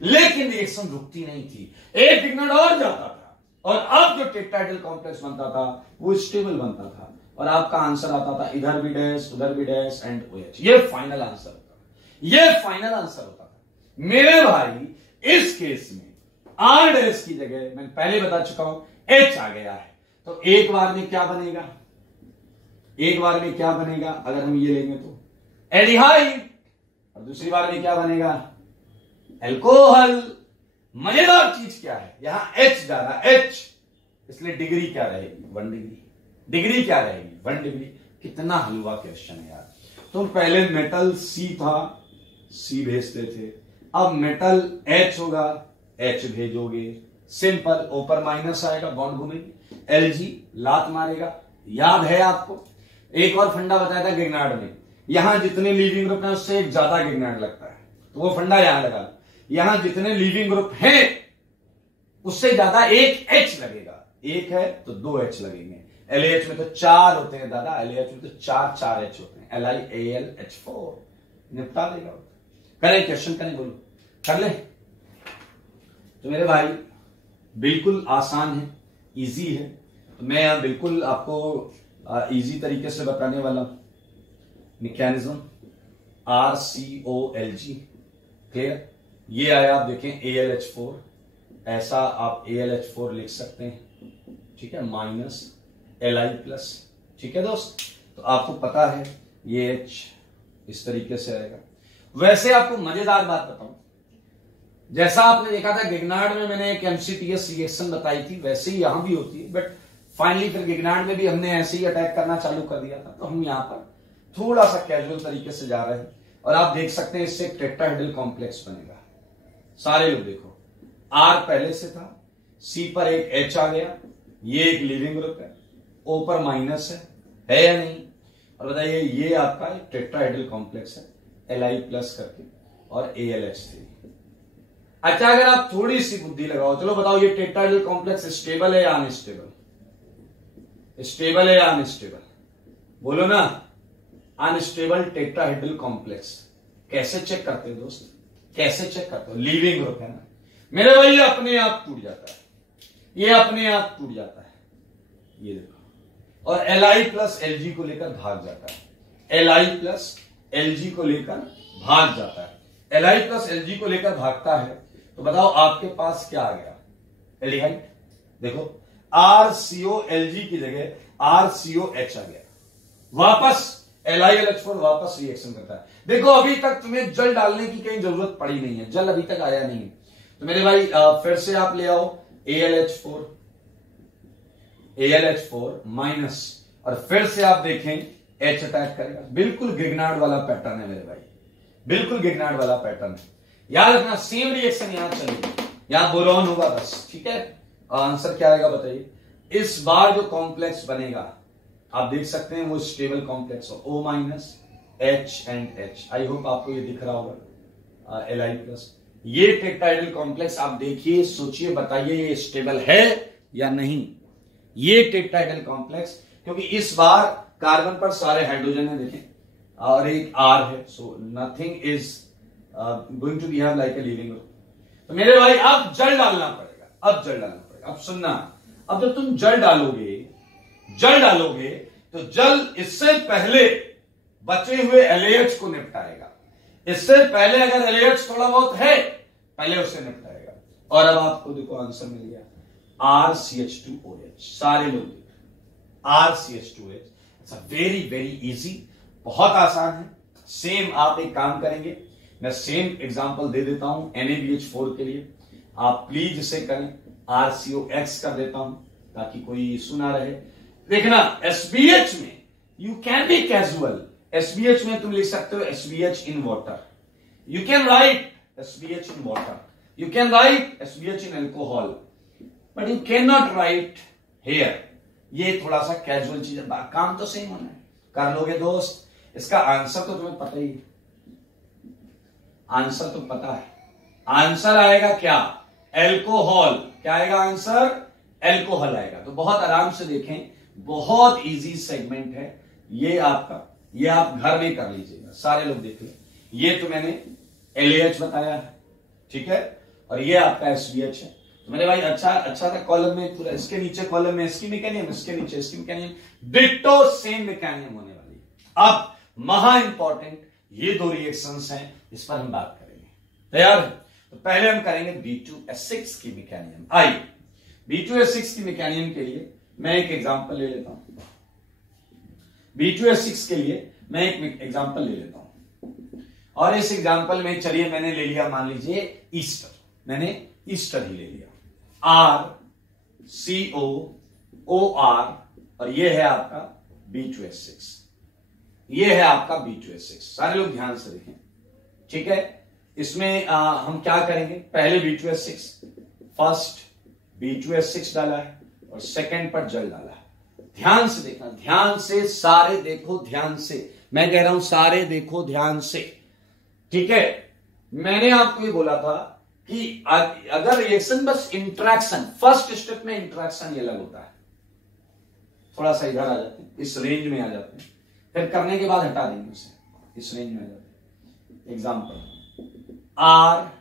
लेकिन रिएक्शन रुकती नहीं थी, एक ग्रिग्नार्ड और जाता था, और अब जो टेट्राहेड्रल कॉम्प्लेक्स बनता था वो स्टेबल बनता था, और आपका आंसर आता था इधर भी डैश उधर भी डैश एंड OH। ये फाइनल आंसर होता था। मेरे भाई इस केस में R डैश की जगह मैं पहले बता चुका हूं H आ गया है, तो एक बार में क्या बनेगा? अगर हम ये लेंगे तो एल्डिहाइड, और दूसरी बार में क्या बनेगा? एल्कोहल। मजेदार चीज क्या है, यहां H जा रहा है, H, इसलिए डिग्री क्या रहेगी? 1 डिग्री। डिग्री क्या रहेगी? 1 डिग्री। कितना हलवा क्वेश्चन है यार। तो पहले मेटल C था, C भेजते थे, अब मेटल H होगा, H भेजोगे, सिंपल, ऊपर माइनस आएगा, बॉन्ड घूमेगी, LG लात मारेगा। याद है आपको? एक और फंडा बताया था ग्रिग्नार्ड में, यहां जितने लीविंग ग्रुप हैं उससे एक ज्यादा ग्रिग्नार्ड लगता है, तो वो फंडा यहां लगा। यहां जितने लीविंग ग्रुप हैं उससे ज्यादा एक H लगेगा, एक है तो 2 H लगेंगे। LAH में तो 4 होते हैं दादा, LAH में तो 4 H होते हैं, LiAlH4 निपटा देगा। करें क्वेश्चन, करें, बोलो, कर ले। तो मेरे भाई बिल्कुल आसान है, इजी है, तो मैं यहां बिल्कुल आपको इजी तरीके से बताने वाला हूं। Mechanism RCOLG, clear? ये आया, आप देखें AlH4, ऐसा आप AlH4 लिख सकते हैं, ठीक है, माइनस Li+, ठीक है दोस्त। तो आपको पता है ये H इस तरीके से आएगा। वैसे आपको मजेदार बात बताऊं, जैसा आपने देखा था गिगनार्ड में मैंने एक MCTS रिएक्शन बताई थी, वैसे ही यहां भी होती है, बट फाइनली फिर गिगनार्ड में भी हमने ऐसे ही अटैक करना चालू कर दिया था। तो हम यहां पर थोड़ा सा कैजुअल तरीके से जा रहे हैं, और आप देख सकते हैं इससे एक टेट्राहेड्रल कॉम्प्लेक्स बनेगा। सारे लोग देखो, R पहले से था, C पर एक H आ गया, ये एक लीविंग ग्रुप है, O पर माइनस है या नहीं? और बताइए ये आपका एक टेट्राहेड्रल कॉम्प्लेक्स है, Li+ करके और AlH3। अच्छा, अगर आप थोड़ी सी बुद्धि लगाओ, चलो बताओ ये टेट्राहेड्रल कॉम्प्लेक्स स्टेबल है या अनस्टेबल? स्टेबल है या अनस्टेबल? बोलो ना। अनस्टेबल टेट्राहेड्रल कॉम्प्लेक्स कैसे चेक करते हो दोस्त? कैसे चेक करते हो? लीविंग ग्रुप है ना मेरे भाई, ये अपने आप टूट जाता है, ये अपने आप टूट जाता है, ये देखो। और Li+Lg को लेकर भाग जाता है, Li+Lg को लेकर भाग जाता है। Li+Lg को लेकर भागता है, तो बताओ आपके पास क्या आ गया? एल्डिहाइड। देखो RCOLg की जगह RCOH आ गया, वापस LiLH4 वापस रिएक्शन करता है। देखो अभी तक तुम्हें जल डालने की कहीं जरूरत पड़ी नहीं है, जल अभी तक आया नहीं है। तो मेरे भाई फिर से आप ले आओ AlH4 माइनस, और फिर से आप देखें H अटैक करेगा। बिल्कुल गिगनार्ड वाला पैटर्न है मेरे भाई, बिल्कुल गिगनार्ड वाला पैटर्न है। याद रखना सेम रिएक्शन यहां चलेगी, यहां बोरॉन होगा बस, ठीक है। आंसर क्या आएगा बताइए? इस बार जो कॉम्प्लेक्स बनेगा आप देख सकते हैं वो स्टेबल कॉम्प्लेक्स हो, O- H and H। I hope आपको ये दिख रहा होगा, Li+। ये टेट्राहेड्रल कॉम्प्लेक्स आप देखिए, सोचिए, बताइए ये स्टेबल है या नहीं? ये टेट्राहेड्रल कॉम्प्लेक्स, क्योंकि इस बार कार्बन पर सारे हाइड्रोजन है, देखें, और एक R है, so nothing is going to behave like a living group. तो मेरे भाई अब जल डालना पड़ेगा, अब जल डालना पड़ेगा। अब सुनना, अब जब तुम जल डालोगे तो जल इससे पहले बचे हुए LAH को निपटाएगा। इससे पहले अगर LAH थोड़ा बहुत है, पहले उसे निपटाएगा। और अब आपको देखो आंसर मिल गया, RCH2OH। सारे लोग RCH2OH। It's very very easy, बहुत आसान है। सेम आप एक काम करेंगे, मैं सेम एग्जांपल दे देता हूं NaBH4 के लिए, आप प्लीज इसे करें। RCOX कर देता हूं ताकि कोई इशू ना रहे। देखना SBH में you can be casual, SBH में तुम लिख सकते हो SBH in water, you can write SBH in water, you can write SBH in alcohol, but you can not write here. ये थोड़ा सा कैजुअल चीज है, काम तो सेम होना है, कर लोगे दोस्त। इसका आंसर तो तुम्हें पता ही है, आंसर तो पता है। आंसर आएगा क्या? एल्कोहल। क्या आएगा आंसर? एल्कोहल आएगा। तो बहुत आराम से देखें, बहुत इजी सेगमेंट है ये आपका, ये आप घर में कर लीजिएगा। सारे लोग देख लें, ये तो मैंने LAH बताया है, ठीक है, और ये आपका SBH है। तो मेरे भाई अच्छा था कॉलम में पूरा, इसके नीचे कॉलम में इसकी मैकेनिज्म, इसके नीचे इसकी मैकेनिज्म, डिट्टो सेम मैकेनिज्म होने वाली है। अब महा इंपॉर्टेंट ये दो रिएक्शंस हैं, इस पर हम बात करेंगे। तैयार है? तो पहले हम करेंगे B2S6 की मैकेनिज्म। आइए B2S6 की मैकेनिज्म के लिए मैं एक एग्जांपल ले लेता हूं। B2S6 के लिए मैं एक एग्जांपल ले लेता हूं, और इस एग्जांपल में चलिए मैंने ले लिया, मान लीजिए ईस्टर, मैंने ईस्टर ही ले लिया, RCOOR, और ये है आपका B2S6, ये है आपका B2S6। सारे लोग ध्यान से देखें, ठीक है। इसमें हम क्या करेंगे? पहले B2S6, फर्स्ट B2S6 डाला है और सेकंड पर जल डाला है। ध्यान से देखना, ध्यान से, सारे देखो ध्यान से, मैं कह रहा हूं सारे देखो ध्यान से, ठीक है। मैंने आपको ये बोला था कि अगर रिएक्शन बस इंटरेक्शन, फर्स्ट स्टेप में इंटरेक्शन ये अलग होता है, थोड़ा सा इधर आ जाते हैं, इस रेंज में आ जाते हैं, फिर करने के बाद हटा देंगे उसे, इस रेंज में आ जाते हैं। एग्जाम्पल RCOOR',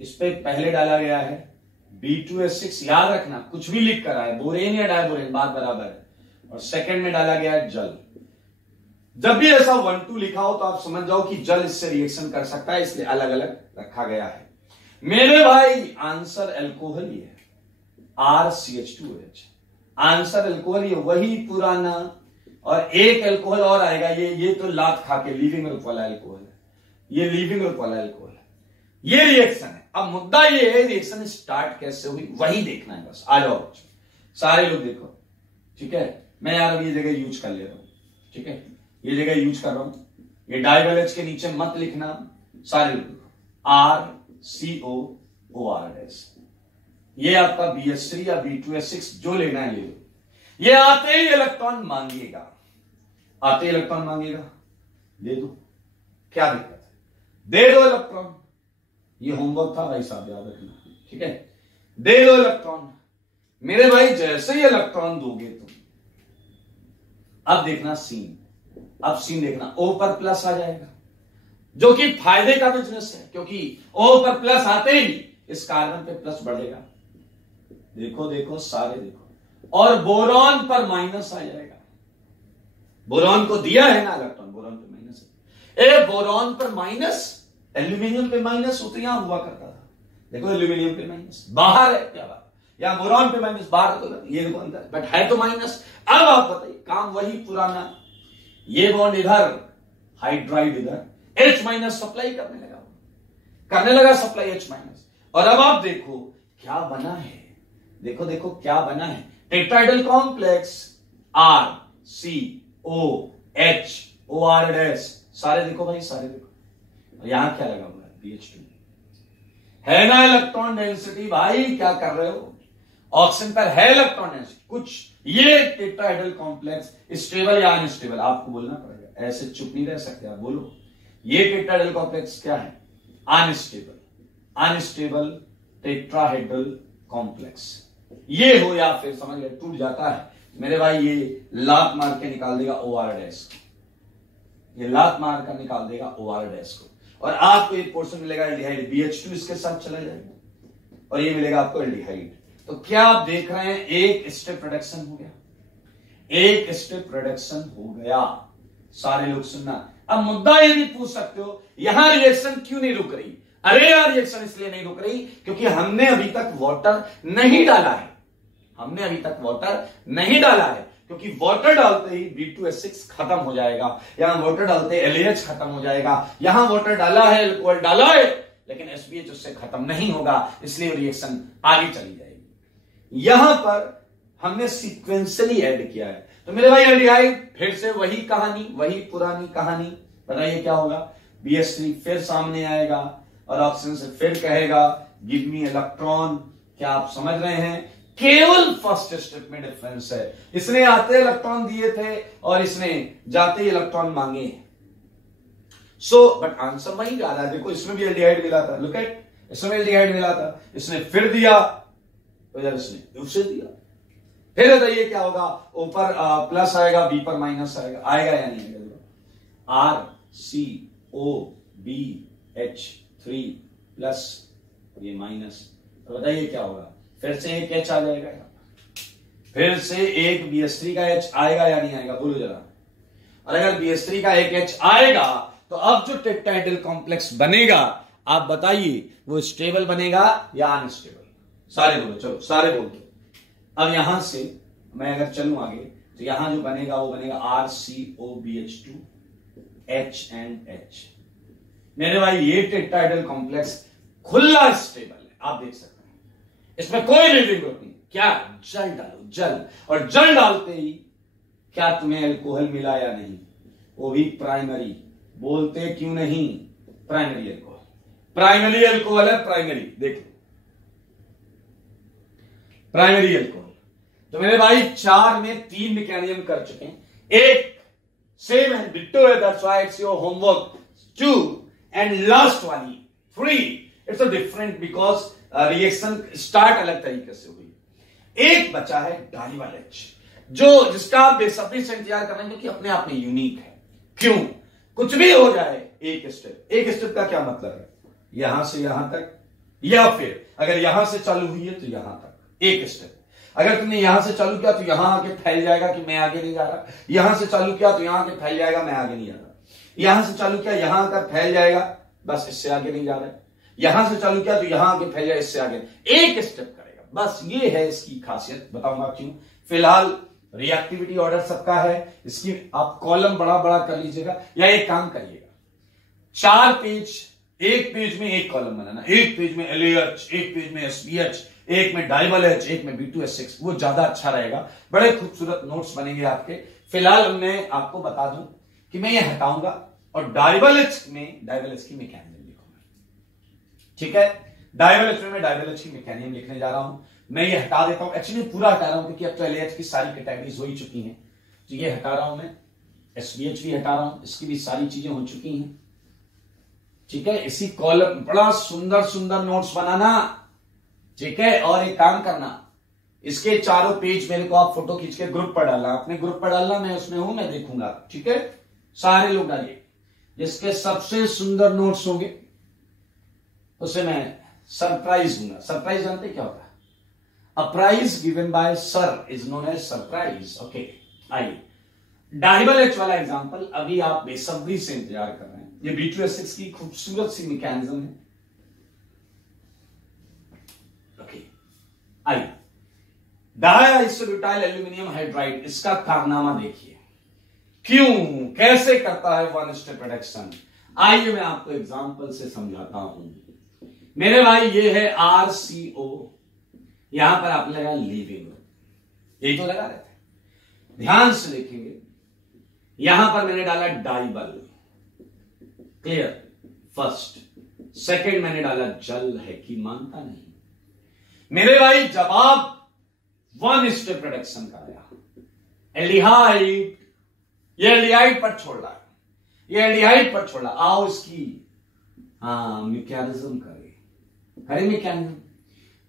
इस पे पहले डाला गया है B2S6, याद रखना कुछ भी लिख कर आए, बोरेन या डायबोरेन बात बराबर है, और सेकंड में डाला गया है जल जब भी ऐसा 1 2 लिखा हो तो आप समझ जाओ कि जल इससे रिएक्शन कर सकता है, इसलिए अलग अलग रखा गया है। मेरे भाई आंसर एल्कोहल ही है, RCH2H आंसर एल्कोहल ही है, वही पुराना। और एक एल्कोहल और आएगा, ये तो लात खा के लीविंग ग्रुप वाला एल्कोहल है, ये लीविंग ग्रुप वाला एल्कोहल है, ये रिएक्शन है। अब मुद्दा ये है रिएक्शन स्टार्ट कैसे हुई वही देखना है बस। आ जाओ सारे लोग देखो, ठीक है। मैं यार अब ये जगह यूज कर ले रहा हूं, ठीक है, ये जगह यूज कर रहा हूं। ये डायगोनल के नीचे मत लिखना, सारे लोग देखो, RCOOR। ये आपका BH3 या B2S6 जो लेना है ले लो। ये आते ही इलेक्ट्रॉन मांगेगा, आते ही इलेक्ट्रॉन मांगेगा, दे दो, क्या दिक्कत है, दे दो इलेक्ट्रॉन। ये होमवर्क था भाई साहब, याद रखना, ठीक है। दे दो इलेक्ट्रॉन मेरे भाई, जैसे ही इलेक्ट्रॉन दोगे तुम, अब देखना सीन, अब सीन देखना, O पर प्लस आ जाएगा, जो कि फायदे का बिजनेस है, क्योंकि O पर प्लस आते ही इस कार्बन पे प्लस बढ़ेगा। देखो देखो सारे देखो, और बोरॉन पर माइनस आ जाएगा। बोरॉन को दिया है ना इलेक्ट्रॉन, बोरॉन पे माइनस है। बोरॉन पर माइनस, एल्यूमिनियम पे माइनस हो तो यहां हुआ करता था, देखो एल्यूमिनियम पे माइनस, बाहर है क्या बात, या बोरॉन पे माइनस, बाहर तो ये देखो अंदर, बट है तो माइनस। अब आप बताइए, काम वही पुराना, ये बॉन्ड इधर, हाइड्राइड इधर, H माइनस सप्लाई करने लगा सप्लाई H माइनस। और अब आप देखो क्या बना है, देखो देखो क्या बना है, टेट्राहेड्रल कॉम्प्लेक्स RCOH सारे देखो भाई, सारे देखो। और यहां क्या लगा हुआ है, BH2 है ना इलेक्ट्रॉन डेंसिटी। भाई क्या कर रहे हो, ऑक्सीजन पर है इलेक्ट्रॉन डेंसिटी कुछ। ये टेट्राहेड्रल कॉम्प्लेक्स स्टेबल या अनस्टेबल, आपको बोलना पड़ेगा, ऐसे चुप नहीं रह सकते आप, बोलो। ये टेट्राहेड्रल कॉम्प्लेक्स क्या है, अनस्टेबल, अनस्टेबल टेट्राहेड्रल कॉम्प्लेक्स। ये हो या फिर समझ गए टूट जाता है मेरे भाई, ये लात मार के निकाल देगा OR', ये लात मार कर निकाल देगा OR' को। और आपको एक पोर्शन मिलेगा एल्डिहाइड, BH2 इसके साथ चला जाएगा, और ये मिलेगा आपको एल्डिहाइड। तो क्या आप देख रहे हैं, एक स्टेप रिडक्शन हो गया, एक स्टेप रिडक्शन हो गया। सारे लोग सुनना, अब मुद्दा ये भी पूछ सकते हो, यहां रिएक्शन क्यों नहीं रुक रही। अरे यार रिएक्शन इसलिए नहीं रुक रही क्योंकि हमने अभी तक वाटर नहीं डाला है, हमने अभी तक वाटर नहीं डाला है, क्योंकि वाटर डालते ही B2S6 खत्म हो जाएगा, यहां वाटर डालते ही LAH खत्म हो जाएगा, यहां वाटर डाला है, अल्कोहल डाला है, लेकिन SBH उससे खत्म नहीं होगा, इसलिए रिएक्शन आगे चली जाएगी। यहां पर हमने सीक्वेंशियली ऐड किया है। तो मेरे भाई एल्डिहाइड, फिर से वही कहानी, वही पुरानी कहानी। बताइए क्या होगा, BH3 फिर सामने आएगा और ऑक्सीजन से फिर कहेगा गिव मी इलेक्ट्रॉन। क्या आप समझ रहे हैं, केवल फर्स्ट स्टेप में डिफरेंस है, इसने आते इलेक्ट्रॉन दिए थे और इसने जाते ही इलेक्ट्रॉन मांगे। बट आंसर वही जा रहा है, देखो इसमें भी एल्डिहाइड मिला था, लुक एट, इसमें एल्डिहाइड मिला था, इसने फिर दिया, इधर इसने उसे दिया। फिर बताइए क्या होगा, ऊपर प्लस आएगा, बी पर माइनस आएगा, आएगा या नहीं आएगा। RCOBH3 प्लस, ये माइनस, तो बताइए क्या होगा, फिर से एक H आ जाएगा, फिर से एक BH3 का H आएगा या नहीं आएगा, बोलो जरा। और अगर BH3 का एक H आएगा तो अब जो टेट्राहेड्रल कॉम्प्लेक्स बनेगा, आप बताइए वो स्टेबल बनेगा या अनस्टेबल। सारे बोलो, चलो सारे बोल दो। अब यहां से मैं अगर चलूं आगे तो यहां जो बनेगा वो बनेगा RCOBH2 H and H। मेरे भाई ये टेट्राहेड्रल कॉम्प्लेक्स खुला स्टेबल है, आप देख सकते हैं, इसमें कोई लिविंग ग्रुप नहीं। क्या, जल डालो, जल, और जल डालते ही क्या तुम्हें अल्कोहल मिला या नहीं, वो भी प्राइमरी। बोलते क्यों नहीं, प्राइमरी अल्कोहल, प्राइमरी अल्कोहल है, प्राइमरी, देखो प्राइमरी अल्कोहल। तो मेरे भाई 4 में 3 मैकेनिज्म कर चुके हैं, एक सेम है, डिट्टो है, that's why it's your homework 2, and last वाली 3 it's a different because reaction start अलग तरीके से हुई। एक बचा है डाइवल H, जो जिसका आप बेसब्री से इंतजार कर रहे हैं, क्योंकि अपने आप में यूनिक है। क्यों, कुछ भी हो जाए एक स्टेप, एक स्टेप का क्या मतलब है, यहां से यहां तक, या फिर अगर यहां से चालू हुई है तो यहां तक एक स्टेप। अगर तुमने यहां से चालू किया तो यहां आके फैल जाएगा कि मैं आगे नहीं जा रहा, यहां से चालू किया तो यहां आके फैल जाएगा मैं आगे नहीं जा रहा, यहां से चालू किया यहां आकर फैल जाएगा बस इससे आगे नहीं जा रहा है, यहां से चालू किया तो यहां आके फैल जाएगा इससे आगे, एक स्टेप करेगा, बस ये है इसकी खासियत। बताऊंगा क्यों। फिलहाल रिएक्टिविटी ऑर्डर सबका है, इसकी आप कॉलम बड़ा बड़ा कर लीजिएगा या एक काम करिएगा, 4 पेज, एक पेज में एक कॉलम बनाना, एक पेज में LAH, एक पेज में SPH, एक में डाइबल H, एक में B2S6, वो ज्यादा अच्छा रहेगा, बड़े खूबसूरत नोट्स बनेंगे आपके। फिलहाल मैं आपको बता दूं कि मैं ये हटाऊंगा और डाइबल H में डाइबल H की मैकेनिज्म लिखूंगा, ठीक है। डाइबल H में मैं डाइबल H की मैकेनिज्म लिखने जा रहा हूं, मैं ये हटा देता हूं, एक्चुअली पूरा हटा रहा हूं क्योंकि अब तो LAH की सारी कैटेगरीज हो ही चुकी हैं, तो ये हटा रहा हूं मैं, SPH भी हटा रहा हूं, इसकी भी सारी चीजें हो चुकी हैं, ठीक है। इसी कॉलम बड़ा सुंदर सुंदर नोट्स बनाना, ठीक है। और एक काम करना, इसके चारों पेज मेरे को आप फोटो खींच के ग्रुप पर डालना, अपने ग्रुप पर डालना, मैं उसमें हूं, मैं देखूंगा, ठीक है। सारे लोग डालिए, जिसके सबसे सुंदर नोट्स होंगे उसे मैं सरप्राइज दूंगा। सरप्राइज जानते क्या होता है? A prize given by sir is known as surprise. Okay, आइए डाइबल H वाला एग्जांपल अभी आप बेसब्री से इंतजार कर रहे हैं, ये B2S6 की खूबसूरत सी मैकेनिज्म है। ओके, आइए डाइआइसोब्यूटाइल एल्यूमिनियम हाइड्राइड, इसका कारनामा देखिए, क्यों कैसे करता है वन स्टेप रिडक्शन। आइए मैं आपको एग्जांपल से समझाता हूं। मेरे भाई ये है RCO, यहां पर आप लगा लीविंग, यही तो लगा रहे थे, ध्यान से देखेंगे, यहां पर मैंने डाला डाइबल, क्लियर, फर्स्ट, सेकंड मैंने डाला जल है कि मानता नहीं मेरे भाई। जब आप वन स्टेप रिडक्शन कराया, एल्डिहाइड, ये एल्डिहाइड पर छोड़ रहा है, ये एल्डिहाइड पर छोड़ रहा, आओ इसकी मैकेनिज्म करे मैकेनिज्म,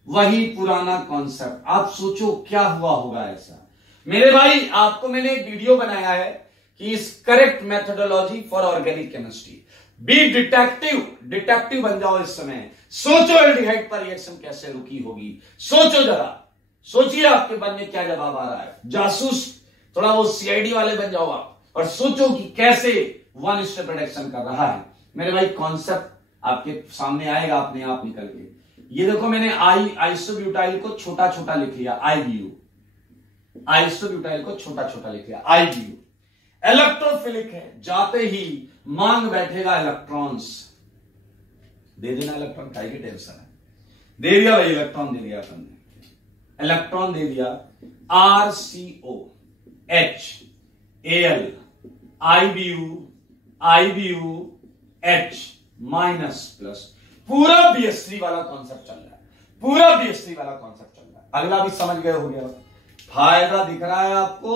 वही पुराना कॉन्सेप्ट। आप सोचो क्या हुआ होगा ऐसा। मेरे भाई आपको मैंने एक वीडियो बनाया है कि इस correct methodology for organic chemistry, be detective, detective बन जाओ इस समय। सोचो एल्डिहाइड पर रिएक्शन कैसे रुकी होगी, सोचो जरा, सोचिए आपके मन में क्या जवाब आ रहा है। जासूस, थोड़ा वो CID वाले बन जाओ आप और सोचो कि कैसे वन स्टेप रिडक्शन कर रहा है। मेरे भाई कॉन्सेप्ट आपके सामने आएगा अपने आप निकल के। ये देखो मैंने आइसोब्यूटाइल को छोटा छोटा लिख लिया, IBU, आइसोब्यूटाइल को छोटा छोटा लिख लिया, IBU। इलेक्ट्रोफिलिक है, जाते ही मांग बैठेगा इलेक्ट्रॉन्स, दे देना इलेक्ट्रॉन, काय की टेंशन है, दे दिया भाई इलेक्ट्रॉन, दे दिया तुमने, इलेक्ट्रॉन दे दिया, RCO, H, Al, IBU, H minus plus, पूरा BH3 वाला कॉन्सेप्ट चल रहा है, पूरा BH3 वाला कॉन्सेप्ट चल रहा है। अगला भी समझ गए हो गया, फायदा दिख रहा है आपको,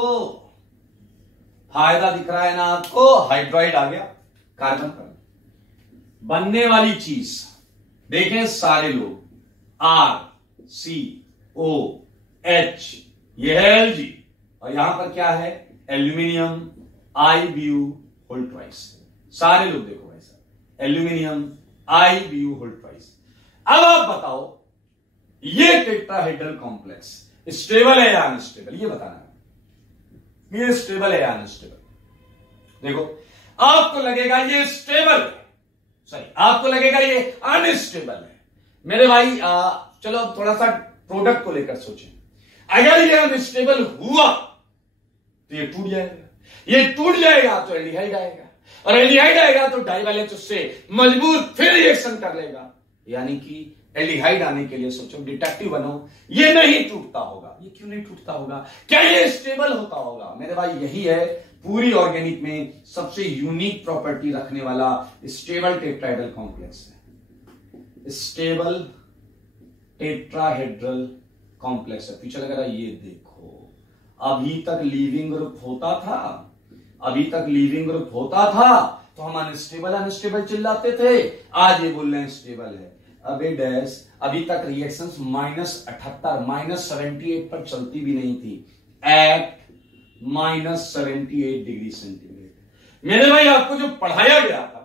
फायदा दिख रहा है ना आपको। हाइड्राइड आ गया, कार्बन पर बनने वाली चीज देखें सारे लोग, RCO, H, ये है Lg, और यहां पर क्या है एल्यूमिनियम, IBU होल ट्वाइस, सारे लोग देखो ऐसा, एल्यूमिनियम, IBU होल ट्वाइस। अब आप बताओ ये टेट्राहेड्रल कॉम्प्लेक्स स्टेबल है या अनस्टेबल, ये बताना है। ये स्टेबल है या अनस्टेबल। देखो आपको लगेगा ये स्टेबल है, सॉरी आपको लगेगा ये अनस्टेबल है। मेरे भाई चलो अब थोड़ा सा प्रोडक्ट को लेकर सोचें। अगर ये अनस्टेबल हुआ तो ये टूट जाएगा, ये टूट जाएगा तो एल्डिहाइड आएगा, और एल्डिहाइड आएगा तो डाइवैलेंस उससे मजबूर फिर रिएक्शन कर लेगा। यानी कि एल्डिहाइड आने के लिए सोचो, डिटेक्टिव बनो, ये नहीं टूटता होगा। ये क्यों नहीं टूटता होगा? क्या ये स्टेबल होता होगा? मेरे भाई यही है पूरी ऑर्गेनिक में सबसे यूनिक प्रॉपर्टी रखने वाला स्टेबल टेट्राहेड्रल कॉम्प्लेक्स है, स्टेबल टेट्राहेड्रल कॉम्प्लेक्स है। पीछे लग रहा है, ये देखो अभी तक लीविंग ग्रुप होता था, अभी तक लीविंग ग्रुप होता था तो हम अनस्टेबल अनस्टेबल चिल्लाते थे, आज ये बोल रहे हैं स्टेबल है। अबे डैश, अभी तक रिएक्शंस -78 -78 पर चलती भी नहीं थी, एट -78 डिग्री सेंटीग्रेड। मेरे भाई आपको जो पढ़ाया गया था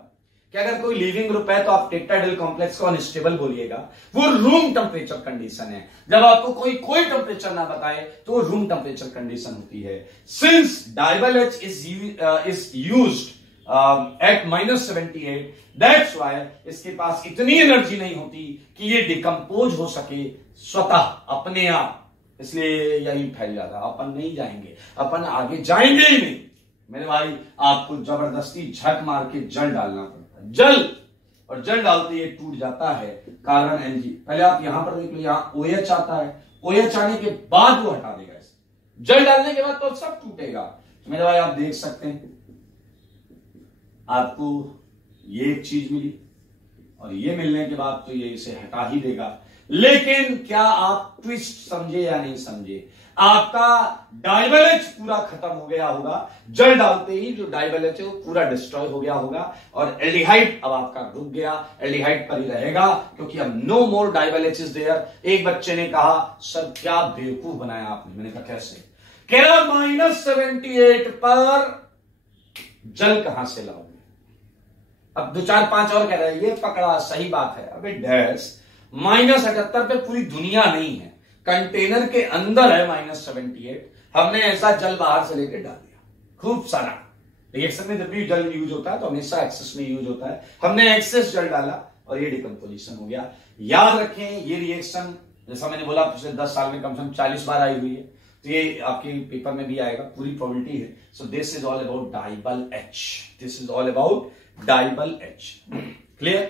कि अगर कोई लिविंग ग्रुप है तो आप टेट्राहेड्रल कॉम्प्लेक्स को अनस्टेबल बोलिएगा, वो रूम टेम्परेचर कंडीशन है। जब आपको कोई टेम्परेचर ना बताए तो वो रूम टेम्परेचर कंडीशन होती है। Since DIBAL H is used at -78, that's why इसके पास इतनी एनर्जी नहीं होती कि ये डिकम्पोज हो सके स्वतः अपने आप, इसलिए यही फैल जाता। अपन नहीं जाएंगे, अपन आगे जाएंगे ही नहीं मेरे भाई। आपको जबरदस्ती झक मार के जल डालना पड़ता है, जल, और जल डालते ही टूट जाता है कार्बन एनजी। पहले आप यहां पर देख लो, यहां OH आता है, OH आने के बाद वो हटा देगा इसे, जल डालने के बाद तो सब टूटेगा। तो मेरे भाई आप देख सकते हैं, आपको ये एक चीज मिली और ये मिलने के बाद तो ये इसे हटा ही देगा। लेकिन क्या आप ट्विस्ट समझे या नहीं समझे? आपका डाइबल-H पूरा खत्म हो गया होगा, जल डालते ही जो डाइबल-H है वो पूरा डिस्ट्रॉय हो गया होगा, और एल्डिहाइड अब आपका रुक गया, एल्डिहाइड पर ही रहेगा, क्योंकि अब नो मोर डाइबल-H इज देयर। एक बच्चे ने कहा सर क्या बेवकूफ बनाया आपने। मैंने कहा कैसे? कह रहा -78 पर जल कहां से लाओगे? अब 2 4 5 और कह रहे हैं ये पकड़ा, सही बात है। अबे डैश, -78 पे पूरी दुनिया नहीं है, कंटेनर के अंदर है -78। हमने ऐसा जल बाहर से लेकर डाल दिया खूब सारा। रिएक्शन में जब भी जल यूज होता है तो हमेशा एक्सेस में यूज होता है। हमने एक्सेस जल डाला और ये डिकम्पोजिशन हो गया। याद रखें ये रिएक्शन, जैसा मैंने बोला पिछले 10 साल में कम से कम 40 बार आई हुई है, तो ये आपके पेपर में भी आएगा, पूरी प्रोबेबिलिटी है। So this is all about DIBAL H, this is all about DIBAL H. Clear?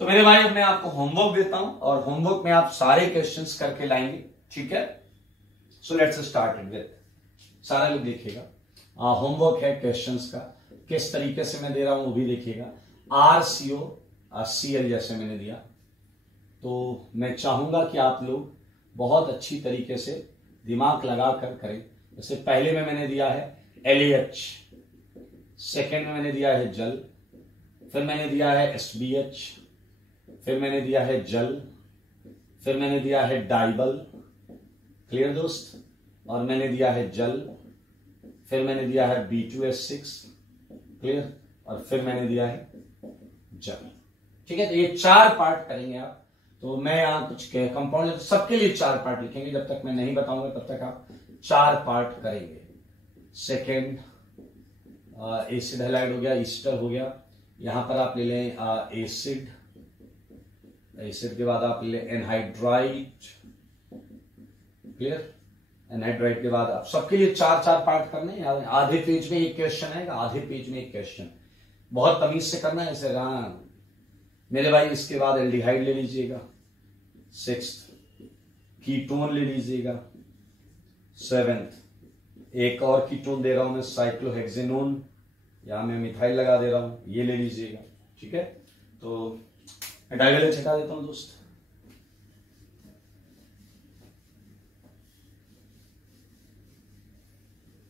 तो मेरे भाई अब मैं आपको होमवर्क देता हूं और होमवर्क में आप सारे क्वेश्चंस करके लाएंगे, ठीक है? सो लेट्स स्टार्ट विद, सारा लोग देखिएगा। होमवर्क है क्वेश्चंस का, किस तरीके से मैं दे रहा हूं वो भी देखिएगा। RCO Cl जैसे मैंने दिया, तो मैं चाहूंगा कि आप लोग बहुत अच्छी तरीके से दिमाग लगाकर करें। जैसे पहले में मैंने दिया है LaH, सेकेंड में मैंने दिया है जल, फिर मैंने दिया है SbH, फिर मैंने दिया है जल, फिर मैंने दिया है डाइबल। क्लियर दोस्त? और मैंने दिया है जल, फिर मैंने दिया है B2H6। क्लियर? और फिर मैंने दिया है जल। ठीक है, तो ये 4 पार्ट करेंगे आप। तो मैं यहां कुछ कंपाउंड सबके लिए 4 पार्ट लिखेंगे, जब तक मैं नहीं बताऊंगा तब तक आप 4 पार्ट करेंगे। सेकेंड एसिड हैलाइड हो गया, ईस्टर हो गया। यहां पर आप ले लें एसिड, एसिड के बाद आप ले लें एनहाइड्राइड। क्लियर? एनहाइड्राइड के बाद आप सबके लिए 4 पार्ट करने हैं। आधे पेज में एक क्वेश्चन आएगा, आधे पेज में एक क्वेश्चन, बहुत तमीज से करना है ऐसे। मेरे भाई इसके बाद एल्डिहाइड ले लीजिएगा, 6th कीटोन ले लीजिएगा, 7th एक और कीटोन दे रहा हूं मैं, साइक्लोहेक्सेनोन, यहां मैं मिथाइल लगा दे रहा हूं, ये ले लीजिएगा। ठीक है, तो मैं डाइबल-H हटा देता हूं दोस्त।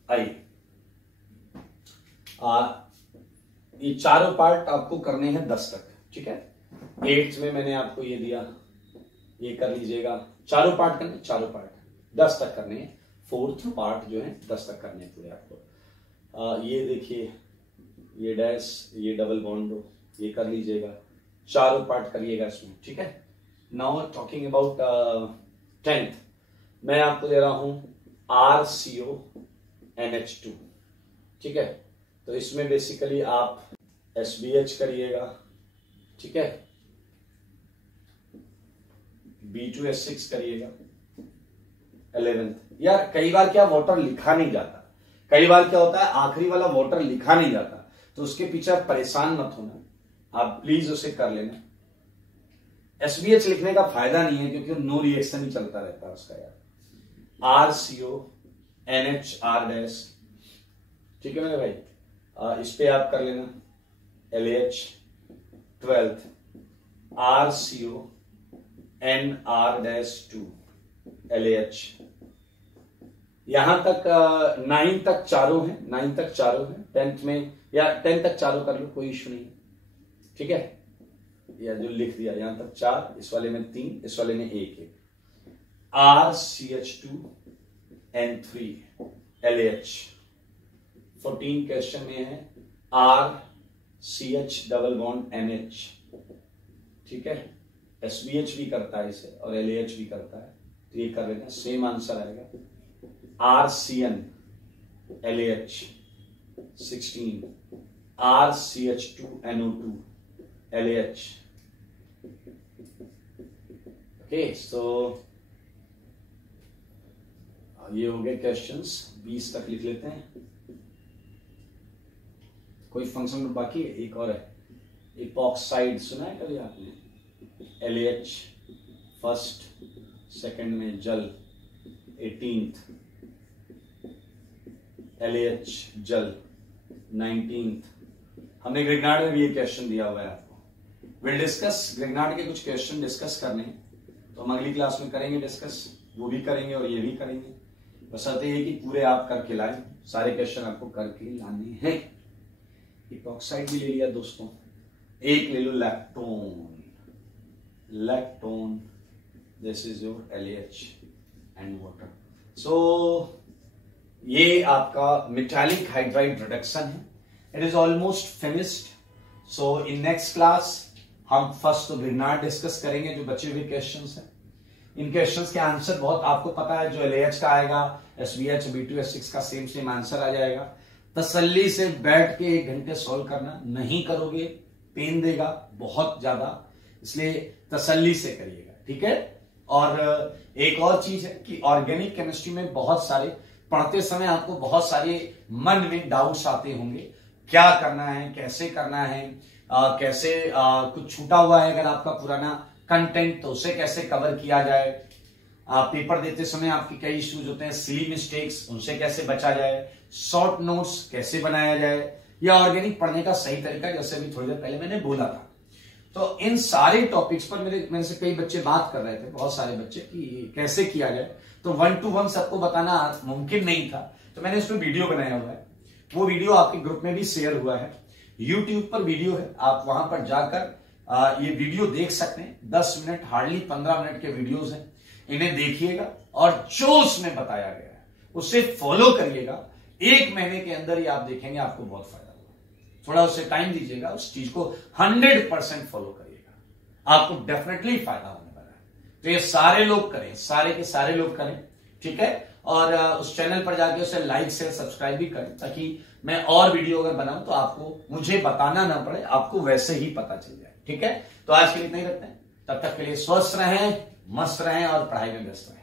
आइए, ये चारों पार्ट आपको करने हैं 10 तक। ठीक है, 8th में मैंने आपको ये दिया, ये कर लीजिएगा। चारों पार्ट करने, चारों पार्ट 10 तक करने हैं। 4th पार्ट जो है 10 तक करने हैं पूरे आपको। ये देखिए, ये डैश, ये डबल बॉन्ड, ये कर लीजिएगा। चारों पार्ट करिएगा इसमें। ठीक है, नाउ टॉकिंग अबाउट 10th, मैं आपको दे रहा हूं RCONH2। ठीक है, तो इसमें बेसिकली आप SbH करिएगा। ठीक है, B2H6 करिएगा। 11th, यार कई बार क्या वाटर लिखा नहीं जाता, कई बार क्या होता है आखिरी वाला वाटर लिखा नहीं जाता, तो उसके पीछे आप परेशान मत होना, आप प्लीज उसे कर लेना। SbH लिखने का फायदा नहीं है क्योंकि नो रिएक्शन ही चलता रहता है उसका यार। RCONHR-। ठीक है मेरे भाई, इस पे आप कर लेना LaH। 12th RCONR-2 LaH। यहां तक 9 तक चारों हैं, 9 तक चारों हैं। 10th में या 10 तक चारों कर लो, कोई इशू नहीं है। ठीक है, या जो लिख दिया यहां तक 4, इस वाले में 3, इस वाले में 1 RCH2N3 LaH। 14 क्वेश्चन में है CH डबल बॉन्ड NH, ठीक है। SBH भी करता है इसे और LAH भी करता है, तो ये कर लेना, सेम आंसर आएगा। RCN LAH 16, RCH2NO2 LAH। Okay, so ये हो गए क्वेश्चंस, 20 तक लिख लेते हैं। कोई फंक्शन ग्रुप बाकी है? एक और है, इपॉक्साइड, सुना है कभी आपने? LAH फर्स्ट, सेकंड में जल, 18th LAH जल, 19th। हमने ग्रिग्नार्ड में भी ये क्वेश्चन दिया हुआ है आपको। विल डिस्कस ग्रिग्नार्ड के कुछ क्वेश्चन डिस्कस करने, तो हम अगली क्लास में करेंगे डिस्कस, वो भी करेंगे और ये भी करेंगे। बशर्ते ये कि पूरे आप करके लाए, सारे क्वेश्चन आपको करके लाने हैं। इपॉक्साइड भी ले लिया दोस्तों, एक ले लो lactone, lactone, this is your LAH and water. So ये आपका मेटालिक हाइड्राइड रिडक्शन है, it is almost finished. So in next class हम फर्स्ट तो ग्रिग्नार्ड डिस्कस करेंगे, जो बचे हुए क्वेश्चंस हैं। इन क्वेश्चंस के आंसर बहुत आपको पता है, जो LAH का आएगा, SBH B2S6 का सेम आंसर आ जाएगा। तसल्ली से बैठ के 1 घंटे सॉल्व करना, नहीं करोगे पेन देगा बहुत ज्यादा, इसलिए तसल्ली से करिएगा, ठीक है। और एक और चीज है कि ऑर्गेनिक केमिस्ट्री में बहुत सारे पढ़ते समय आपको बहुत सारे मन में डाउट्स आते होंगे, क्या करना है, कैसे करना है, कैसे कुछ छूटा हुआ है अगर आपका पुराना कंटेंट, तो उसे कैसे कवर किया जाए। पेपर देते समय आपके कई इश्यूज होते हैं, सिली मिस्टेक्स, उनसे कैसे बचा जाए, शॉर्ट नोट्स कैसे बनाया जाए, या ऑर्गेनिक पढ़ने का सही तरीका, जैसे भी थोड़ी देर पहले मैंने बोला था। तो इन सारे टॉपिक्स पर मेरे से कई बच्चे बात कर रहे थे, बहुत सारे बच्चे, कि कैसे किया जाए। तो 1 to 1 सबको बताना मुमकिन नहीं था, तो मैंने इसमें वीडियो बनाया हुआ है, वो वीडियो आपके ग्रुप में भी शेयर हुआ है, यूट्यूब पर वीडियो है, आप वहां पर जाकर ये वीडियो देख सकते हैं। 10 मिनट, हार्डली 15 मिनट के वीडियोस हैं, इन्हें देखिएगा और जो उसमें बताया गया है उसे फॉलो करिएगा। 1 महीने के अंदर ही आप देखेंगे आपको बहुत फायदा होगा। थोड़ा उसे टाइम दीजिएगा, उस चीज को 100% फॉलो करिएगा, आपको डेफिनेटली फायदा होने वाला है। तो ये सारे लोग करें, सारे के सारे लोग करें, ठीक है। और उस चैनल पर जाके उसे लाइक शेयर सब्सक्राइब भी करें, ताकि मैं और वीडियो अगर बनाऊं तो आपको मुझे बताना ना पड़े, आपको वैसे ही पता चल जाए, ठीक है। तो आज के लिए इतना ही रखते हैं, तब तक के लिए स्वस्थ रहें, मस्त रहें और पढ़ाई में व्यस्त रहें।